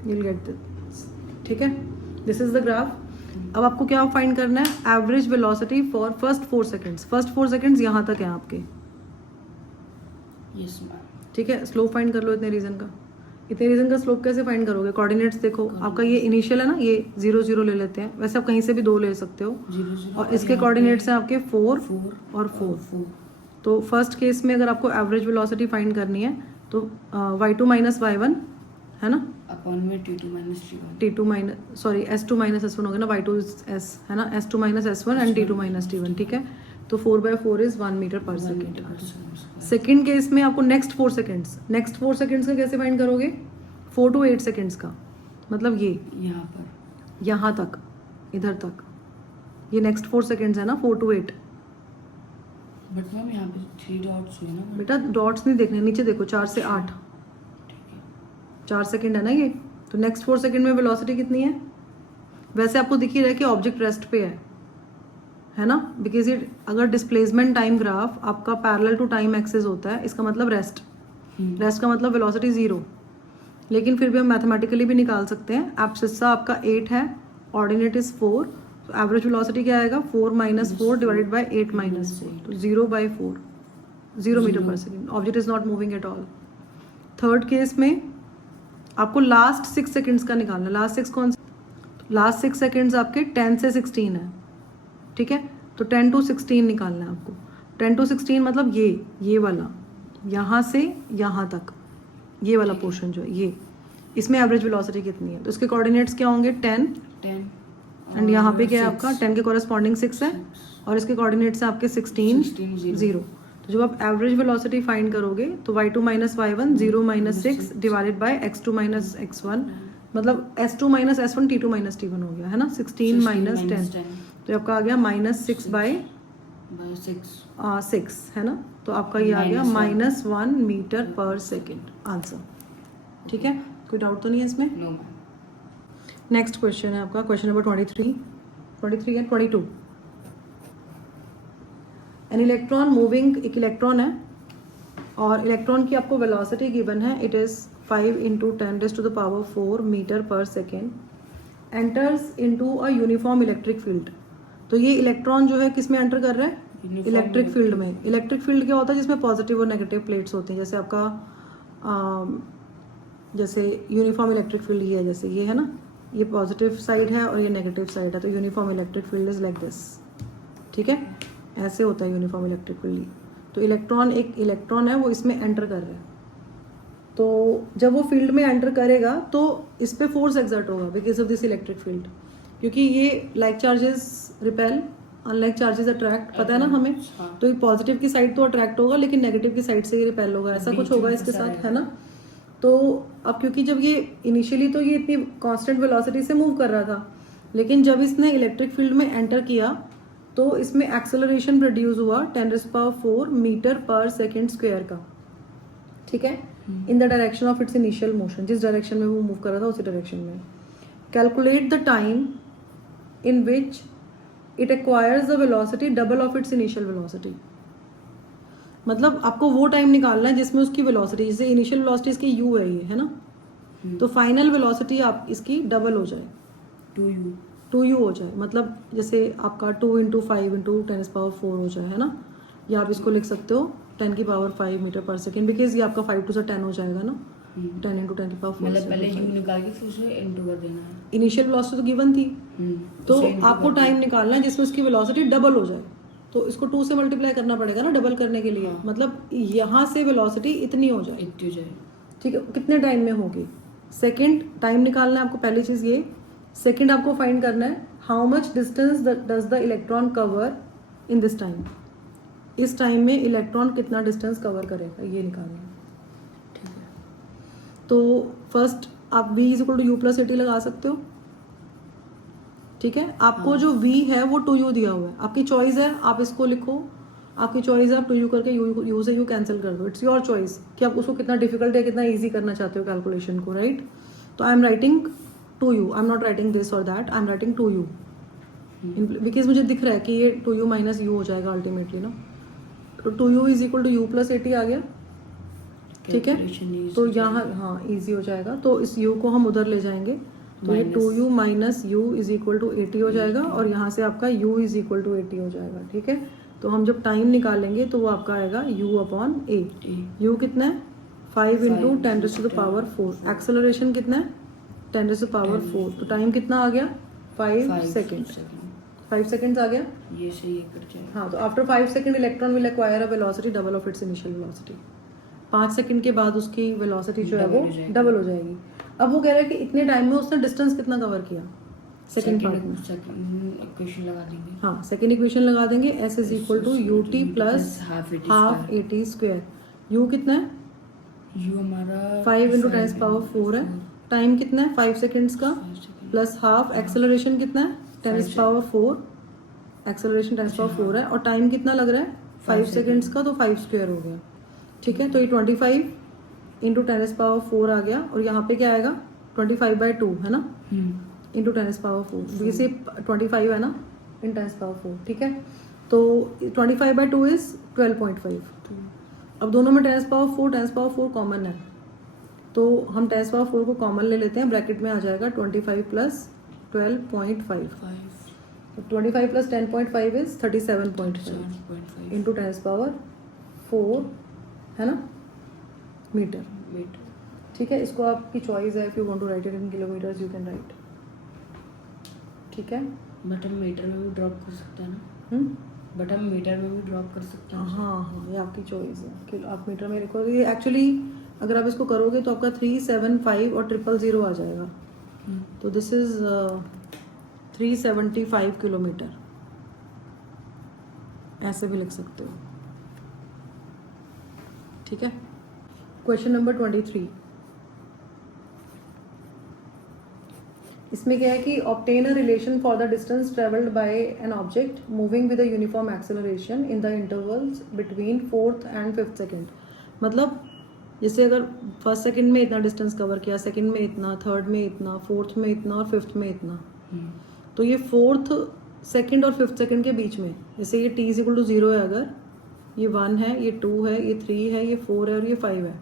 you'll get this, ठीक है। This is the graph. अब आपको क्या फाइंड करना है? Average velocity for first 4 seconds. First 4 seconds यहाँ तक है आपके, यस मैम। ठीक है। स्लोप फाइंड कर लो इतने रीजन का। इतने रीजन का स्लोप कैसे फाइंड करोगे? कोऑर्डिनेट्स देखो, आपका ये इनिशियल है ना, ये 0 0 ले लेते हैं। वैसे आप कहीं से भी 2 ले सकते हो। 0 0 और इसके कोऑर्डिनेट्स हैं आपके 4 और 4। तो फर्स्ट केस में अगर आपको एवरेज वेलोसिटी फाइंड करनी है तो y2 माइनस y1 है ना, अपॉन में t2 minus t1, t2 minus sorry s2 minus s1 हो गया ना, y2 इज s है ना, s2 minus s1 and t2 minus t1, ठीक है। तो 4/4 इज 1 मीटर पर सेकेंड। सेकेंड केस में आपको नेक्स्ट 4 सेकेंड्स, नेक्स्ट 4 सेकेंड्स का कैसे फाइंड करोगे? 4 to 8 सेकेंड्स का, मतलब ये यहाँ पर यहाँ तक, इधर तक, ये नेक्स्ट 4 सेकेंड्स है ना, 4 to 8। बट मैम यहाँ पे 3 डॉट्स हुए ना। बेटा डॉट्स नहीं देखने, नीचे देखो, 4 से 8, 4 सेकेंड है ना ये। तो नेक्स्ट 4 सेकेंड में वेलोसिटी कितनी है? वैसे आपको दिख ही रहा है कि ऑब्जेक्ट रेस्ट पे है ना, बिकॉज ये अगर डिस्प्लेसमेंट टाइम ग्राफ आपका पैरेलल टू टाइम एक्सिस होता है, इसका मतलब रेस्ट, रेस्ट का मतलब वेलोसिटी 0। लेकिन फिर भी हम मैथमेटिकली भी निकाल सकते हैं। एब्सिस्सा आपका 8 है, ऑर्डिनेट इज 4, तो एवरेज वेलोसिटी क्या आएगा? 4 माइनस 4 डिवाइडेड बाई 8 माइनस 4, तो 0/4, 0 मीटर पर second. Object is not moving at all. Third case में आपको लास्ट 6 सेकेंड्स का निकालना है। लास्ट 6 कौन से? लास्ट 6 सेकेंड्स आपके 10 से 16 है, ठीक है। तो 10 to 16 निकालना है आपको। 10 to 16 मतलब ये वाला, यहाँ से यहाँ तक, ये वाला पोर्शन जो है ये, इसमें एवरेज वेलोसिटी कितनी है? तो इसके कोऑर्डिनेट्स क्या होंगे? 10 एंड यहाँ पे क्या है आपका? 10 के कॉरेस्पॉन्डिंग 6 है, और इसके कोऑर्डिनेट्स हैं आपके 16 0। तो जब आप एवरेज वेलोसिटी फाइंड करोगे तो y2 minus y1 0 minus 6 divided by x2 minus x1, मतलब s2 minus s1 t2 minus t1 हो गया है ना, 16 माइनस 10, तो आपका आ गया -6/6 है ना। तो आपका ये आ गया -1 मीटर पर सेकेंड आंसर, ठीक है। कोई डाउट तो नहीं है इसमें? नो। नेक्स्ट क्वेश्चन है आपका, question number 23 and 22। An electron moving, एक इलेक्ट्रॉन है और इलेक्ट्रॉन की आपको वेलोसिटी गिवन है, इट इज़ 5 × 10⁴ मीटर पर second, enters into a uniform electric field. तो ये इलेक्ट्रॉन जो है किस में एंटर कर रहा है? इलेक्ट्रिक फील्ड में। इलेक्ट्रिक फील्ड क्या होता है? जिसमें पॉजिटिव और नेगेटिव प्लेट्स होते हैं। जैसे आपका जैसे यूनिफॉर्म इलेक्ट्रिक फील्ड ये है, जैसे ये है ना, ये पॉजिटिव साइड है और ये नेगेटिव साइड है, तो uniform electric field is like this, ठीक है। ऐसे होता है यूनिफॉर्म इलेक्ट्रिक फील्ड। तो इलेक्ट्रॉन, एक इलेक्ट्रॉन है वो इसमें एंटर कर रहा है, तो जब वो फील्ड में एंटर करेगा तो इस पर फोर्स एक्सर्ट होगा because of this electric field, क्योंकि ये like charges repel, unlike charges attract, पता है ना हमें। तो ये पॉजिटिव की साइड तो अट्रैक्ट होगा लेकिन नेगेटिव की साइड से ये रिपेल होगा, ऐसा कुछ होगा इसके साथ, है ना। तो अब क्योंकि जब ये इनिशियली तो ये इतनी कांस्टेंट वेलोसिटी से मूव कर रहा था, लेकिन जब इसने इलेक्ट्रिक फील्ड में एंटर किया तो इसमें एक्सेलरेशन प्रोड्यूस हुआ 10⁴ मीटर पर सेकेंड स्क्वायर का, ठीक है, in the direction of its initial motion. जिस डायरेक्शन में वो मूव कर रहा था उसी डायरेक्शन में। Calculate the time in which it acquires the velocity double of its initial velocity. मतलब आपको वो टाइम निकालना है जिसमें उसकी वेलोसिटी, जैसे इनिशियल वेलोसिटी इसकी u है, ये है ना, तो फाइनल वेलोसिटी आप इसकी डबल हो जाए, 2u हो जाए। मतलब जैसे आपका 2 इंटू 5 इंटू 10⁴ हो जाए, है ना, या आप इसको लिख सकते हो 10⁵ मीटर पर सेकेंड, बिकॉज ये आपका 5 to 10 हो जाएगा ना, 10 इंटू 10⁴ मतलब पहले u निकाल के फिर उसे इनटू कर देना है। इनिशियल वेलोसिटी तो गिवन थी, तो उसे into आपको कर टाइम निकालना है जिसमें उसकी वेलोसिटी डबल हो जाए, तो इसको 2 से मल्टीप्लाई करना पड़ेगा ना डबल करने के लिए। हाँ। मतलब यहाँ से वेलोसिटी इतनी हो जाए, इतनी हो जाए। ठीक है, कितने टाइम में होगी। सेकंड टाइम निकालना है आपको, पहली चीज़ ये। सेकंड आपको फाइंड करना है how much distance does the electron cover in this time. इस टाइम में इलेक्ट्रॉन कितना डिस्टेंस कवर करेगा, ये निकालना है, ठीक है। तो फर्स्ट आप v equal to u plus a t लगा सकते हो, ठीक है। आपको जो v है वो 2u दिया हुआ है, आपकी चॉइस है, आप इसको लिखो, आपकी चॉइस है, आप 2u करके u से u कैंसिल कर दो, इट्स योर चॉइस कि आप उसको कितना डिफिकल्ट या कितना ईजी करना चाहते हो कैलकुलेशन को, राइट। तो I am writing 2u, I am not writing this और that, I am writing 2u because मुझे दिख रहा है कि ये 2u माइनस u हो जाएगा अल्टीमेटली ना। तो 2u is equal to u plus a t आ गया, ठीक है। तो यहाँ हाँ इजी हो जाएगा, तो इस u को हम उधर ले जाएंगे, तो ये 2u minus u is equal to 80 हो जाएगा, और यहाँ से आपका u इज इक्वल टू 80 हो जाएगा, ठीक है। तो हम जब टाइम निकालेंगे तो वो आपका आएगा u अपॉन a। u कितना है 5 इंटू 10⁴। एक्सेलरेशन कितना है 10⁴। तो टाइम कितना आ गया 5 सेकेंड, 5 सेकेंड्स आ गया, ये से ये कट जाएगा। हाँ। तो after 5 second electron will acquire a velocity double of its initial velocity. 5 second के बाद उसकी वेलोसिटी जो है वो डबल हो जाएगी। अब वो कह रहा है कि इतने टाइम में उसने डिस्टेंस कितना कवर किया, सेकेंड पार्ट में इक्वेशन लगा देंगे। हाँ, सेकेंड इक्वेशन लगा देंगे, s is equal to u t plus half a t square. u कितना है u हमारा 5 इंटू 10⁴ है, टाइम कितना है 5 सेकेंड्स का, प्लस हाफ एक्सेलरेशन कितना है 10⁴, एक्सेलरेशन 10⁴ है, और टाइम कितना लग रहा है 5 सेकेंड्स का, तो 5 स्क्वायर हो गया, ठीक है। तो ये 25 इंटू 10⁴ आ गया, और यहाँ पे क्या आएगा 25/2 है ना, इंटू 10⁴। वैसे 25 है ना इन 10⁴, ठीक है। तो 25/2 इज 12.5। अब दोनों में 10⁴ कॉमन है, तो हम 10⁴ को कॉमन ले लेते हैं, ब्रैकेट में आ जाएगा 25 प्लस 12.5। तो 25 प्लस 10.5 इज 37.5 इंटू 10⁴ है ना मीटर, ठीक है। इसको आपकी चॉइस है, if you want to write it in kilometres you can write, ठीक है। बट हम मीटर में भी ड्रॉप कर सकते हैं ना, बट हम मीटर में भी ड्रॉप कर सकते हैं। हाँ हाँ, ये आपकी चॉइस है कि आप मीटर में लिखोगे। ये एक्चुअली अगर आप इसको करोगे तो आपका 375 और 000 आ जाएगा, तो दिस इज 375 किलोमीटर, ऐसे भी लिख सकते हो, ठीक है। क्वेश्चन नंबर 23, इसमें क्या है कि obtain a relation for the distance travelled bye an object moving with a uniform acceleration in the intervals between 4th and 5th second. मतलब जैसे अगर फर्स्ट सेकेंड में इतना डिस्टेंस कवर किया, सेकेंड में इतना, थर्ड में इतना, फोर्थ में इतना और फिफ्थ में इतना, तो ये 4th सेकेंड और 5th सेकेंड के बीच में, जैसे ये t इज इक्वल टू 0 है, अगर ये 1 है, ये 2 है, ये 3 है, ये 4 है और ये 5 है,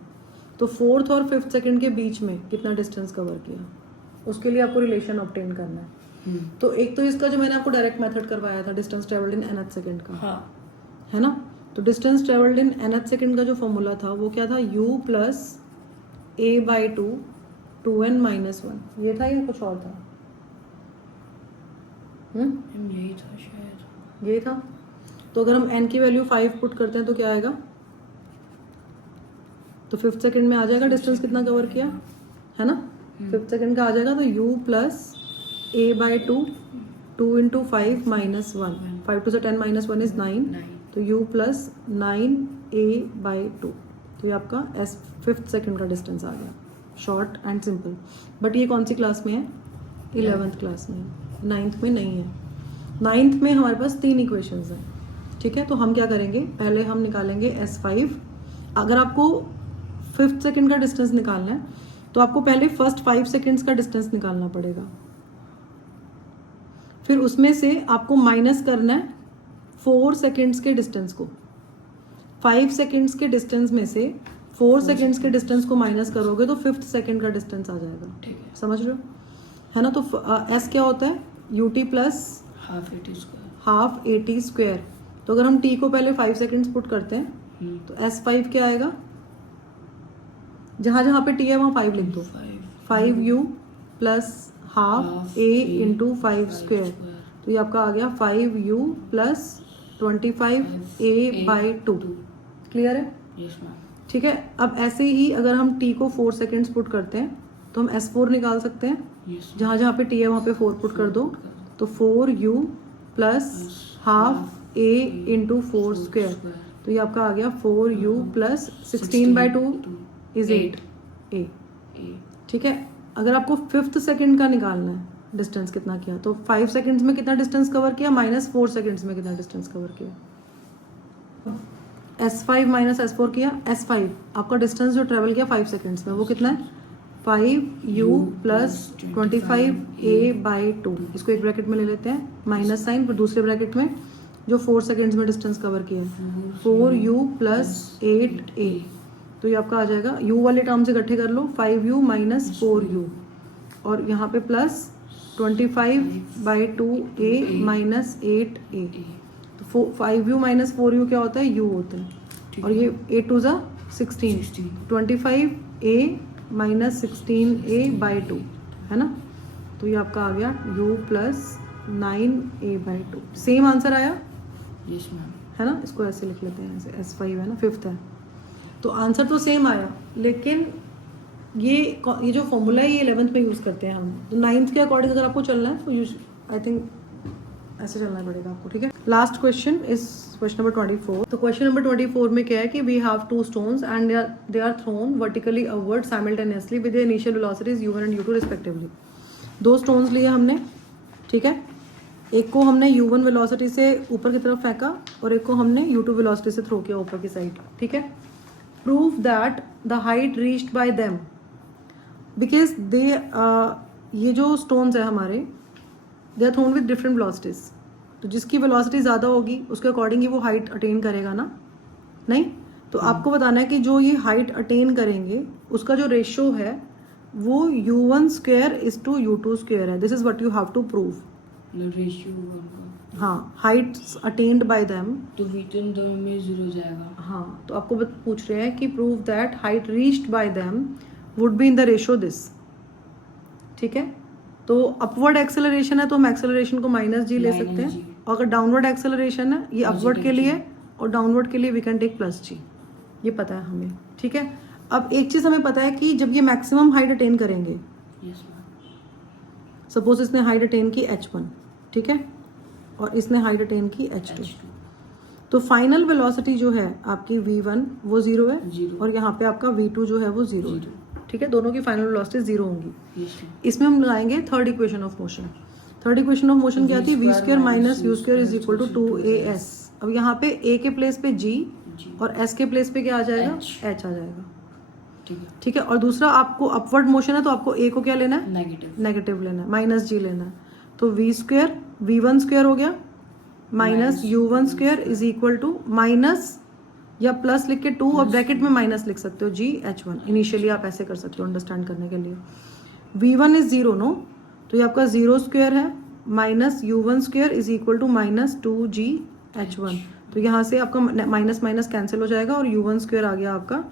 तो 4th और 5th सेकेंड के बीच में कितना डिस्टेंस कवर किया, उसके लिए आपको रिलेशन ऑब्टेन करना है। तो एक तो इसका जो मैंने आपको डायरेक्ट मेथड करवाया था, distance travelled in nth second का, हाँ, है ना। तो distance travelled in nth second का जो फॉर्मूला था वो क्या था, u plus a/2 2n minus 1, ये था या कुछ और था? यही था शायद, ये था। तो अगर हम n की वैल्यू 5 पुट करते हैं तो क्या आएगा, तो 5th सेकेंड में आ जाएगा डिस्टेंस कितना कवर किया, है ना। 5th सेकेंड का आ जाएगा, तो u plus a/2 2 into 5 minus 1, 5 to 10 minus 1 is 9, तो u प्लस 9a/2, तो ये आपका 5th सेकेंड का डिस्टेंस आ गया, शॉर्ट एंड सिंपल। बट ये कौन सी क्लास में है, 11th क्लास में है, 9th में नहीं है। 9th में हमारे पास 3 इक्वेशंस हैं, ठीक है। तो हम क्या करेंगे, पहले हम निकालेंगे S5। अगर आपको 5th सेकेंड का डिस्टेंस निकालना है तो आपको पहले फर्स्ट 5 सेकेंड्स का डिस्टेंस निकालना पड़ेगा, फिर उसमें से आपको माइनस करना है 4 सेकेंड्स के डिस्टेंस को। 5 सेकेंड्स के डिस्टेंस में से 4 सेकेंड्स के डिस्टेंस को माइनस करोगे तो 5th सेकेंड का डिस्टेंस आ जाएगा। ठीक है, समझ रहे हो, है ना। तो एस क्या होता है, ut plus half 80 square. Half 80 square. तो अगर हम t को पहले 5 सेकेंड्स पुट करते हैं तो S5 क्या आएगा, जहाँ जहाँ पे t है वहाँ 5 लिख दो। 5u plus half a into 5 square, तो ये आपका आ गया 5u plus 25a by 2। Clear है? Yes ma'am. ठीक है। अब ऐसे ही अगर हम t को 4 सेकेंड्स पुट करते हैं तो हम S4 निकाल सकते हैं। यस, जहाँ जहाँ पे t है वहाँ पे 4 पुट कर दो, तो 4u plus half a into 4 square, तो ये आपका आ गया 4u प्लस 16/2 इज 8 a। ठीक है। अगर आपको 5th सेकेंड का निकालना है डिस्टेंस कितना किया, तो 5 सेकेंड्स में कितना डिस्टेंस कवर किया माइनस 4 सेकेंड्स में कितना डिस्टेंस कवर किया। S5 माइनस S4 किया। S5 आपका डिस्टेंस जो ट्रेवल किया 5 सेकेंड्स में वो कितना है, 5u प्लस 25a बाई 2। इसको एक ब्रैकेट में ले लेते हैं माइनस साइन, फिर दूसरे ब्रैकेट में जो 4 सेकेंड्स में डिस्टेंस कवर किया 4u प्लस 8a, तो ये आपका आ जाएगा, u वाले टर्म से इकट्ठे कर लो, 5u माइनस 4u और यहाँ पे प्लस 25/2a माइनस 8a। तो 5u माइनस 4u क्या होता है, u होता है, और ये 8 टू ज़ा 16, 25a माइनस 16a बाई 2, है ना। तो ये आपका आ गया u plus 9a by 2। Same answer आया, यस मैम, है ना। इसको ऐसे लिख लेते हैं, ऐसे S5 है ना, 5th है, तो आंसर तो सेम आया, लेकिन ये जो फॉर्मूला है ये 11th में यूज़ करते हैं हम। तो 9th के अकॉर्डिंग अगर आपको चलना है तो आई थिंक ऐसे चलना पड़ेगा आपको। ठीक है। Last question is question number 24। तो क्वेश्चन नंबर 24 में क्या है कि we have 2 stones and they are thrown vertically upward simultaneously with the initial velocities u1 and u2 respectively. 2 stones लिए हमने, ठीक है। एक को हमने u1 वेलोसिटी से ऊपर की तरफ फेंका और एक को हमने u2 वेलोसिटी से थ्रो किया ऊपर की साइड। ठीक है। Prove that the height reached by them, because they ये जो स्टोन्स है हमारे, they are thrown with different velocities. तो जिसकी वेलोसिटी ज़्यादा होगी उसके अकॉर्डिंग ही वो हाइट अटेन करेगा ना, नहीं। तो आपको बताना है कि जो ये हाइट अटेन करेंगे उसका जो रेशियो है वो u1 square is to u2 square है। This is what you have to prove. Ratio हाँ, हाइट्स अटेन्ड बाय देम, तो बीटन दोनों में 0 जाएगा। हाँ, तो आपको पूछ रहे हैं कि prove that height reached by them would be in the ratio this. ठीक है। तो अपवर्ड एक्सेलरेशन है तो हम एक्सेलरेशन को -g ले सकते हैं, और अगर डाउनवर्ड एक्सेलरेशन है ये अपवर्ड के लिए और डाउनवर्ड के लिए वी कैन टेक +g। ये पता है हमें। ठीक है। अब एक चीज़ हमें पता है कि जब ये मैक्सिमम हाइट अटेन करेंगे, सपोज इसने हाइट अटेन की h1, ठीक है, और इसने हाइट अटेन की h2, तो फाइनल वेलोसिटी जो है आपकी v1 वो 0 है और यहाँ पे आपका v2 जो है वो 0 है। ठीक है। दोनों की फाइनल वेलोसिटी 0 होंगी। इसमें हम लगाएंगे third equation of motion. Third equation of motion क्या थी, v² minus u² is equal to 2as। अब यहाँ पे a के प्लेस पे g और s के प्लेस पे क्या आ जाएगा, h आ जाएगा। ठीक है। और दूसरा आपको अपवर्ड मोशन है तो आपको a को क्या लेना है, नेगेटिव लेना है, -g लेना है। तो v1 स्क्वायर हो गया minus u1 square is equal to minus या प्लस लिख के 2 और ब्रैकेट में माइनस लिख सकते हो g h1। इनिशियली आप ऐसे कर सकते हो अंडरस्टैंड करने के लिए। v1 इज 0 नो, तो ये आपका 0 स्क्वायर है minus u1 square is equal to minus 2g h1। तो यहाँ से आपका माइनस माइनस कैंसिल हो जाएगा और u1 स्क्वायर आ गया आपका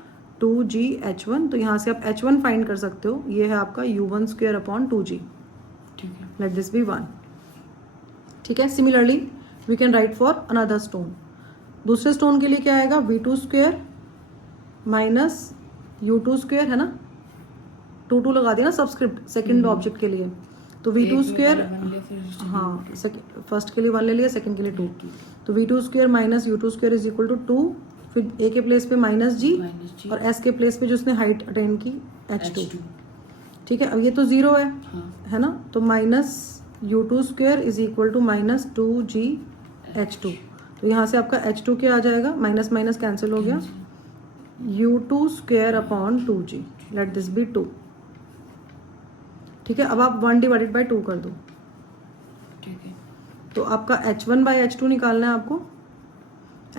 2g h1। तो यहाँ से आप h1 फाइंड कर सकते हो, ये है आपका u1 square upon 2g। Let this be 1। ठीक है। Similarly we can write for another stone. दूसरे स्टोन के लिए क्या आएगा, v2 square minus u2 square, है ना। 2 लगा दिया ना सबस्क्रिप्ट सेकंड ऑब्जेक्ट के लिए। तो v2 स्क्वायर, हाँ, फर्स्ट के लिए 1 ले लिया, सेकंड के लिए 2। तो v2 square minus u2 square is equal to 2, फिर a के प्लेस पे -g और s के प्लेस पे जो उसने हाइट अटेन की h2। ठीक है। अब ये तो 0 है ना, तो minus u2 square is equal to minus 2g h2। तो यहाँ से आपका h2 क्या आ जाएगा, माइनस माइनस कैंसिल हो गया, u2 square upon 2g। Let this be 2। ठीक है। अब आप 1 डिवाइडेड बाई 2 कर दो, ठीक है। तो आपका H1 बाई H2 निकालना है आपको।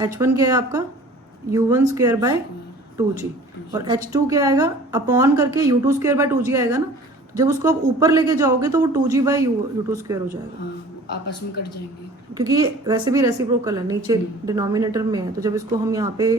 H1 क्या है आपका U1 स्क्वायर बाय 2G और H2 क्या आएगा अपॉन करके U2 स्क्वायर बाय 2G आएगा ना। जब उसको आप ऊपर लेके जाओगे तो वो 2G बाई U2 स्क्वायर हो जाएगा, हाँ, आपस में कट जाएंगे क्योंकि ये वैसे भी रेसिप्रोकल है, नीचे डिनोमिनेटर में है। तो जब इसको हम यहाँ पे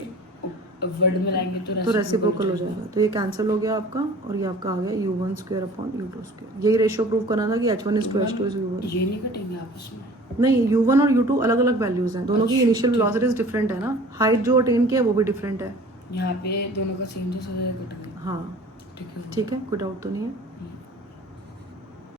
वर्ड में लाएंगे तो रेसिप्रोकल हो जाएगा। तो ये कैंसिल हो गया आपका और ये आपका आ गया U1 square upon U2 square. यही रेशियो प्रूव करना था कि H1 is to H2 is U1। ये नहीं कटेंगे आपस में? नहीं, U1 और U2 अलग अलग वैल्यूज हैं, दोनों की अच्छा, इनिशियल ठीक। वेलोसिटीज डिफरेंट है ना। हाइट जो अटेन की है वो भी डिफरेंट है। यहाँ पे दोनों का सेम तो सजा कट गया। हाँ ठीक है। ठीक है, कोई डाउट तो नहीं है।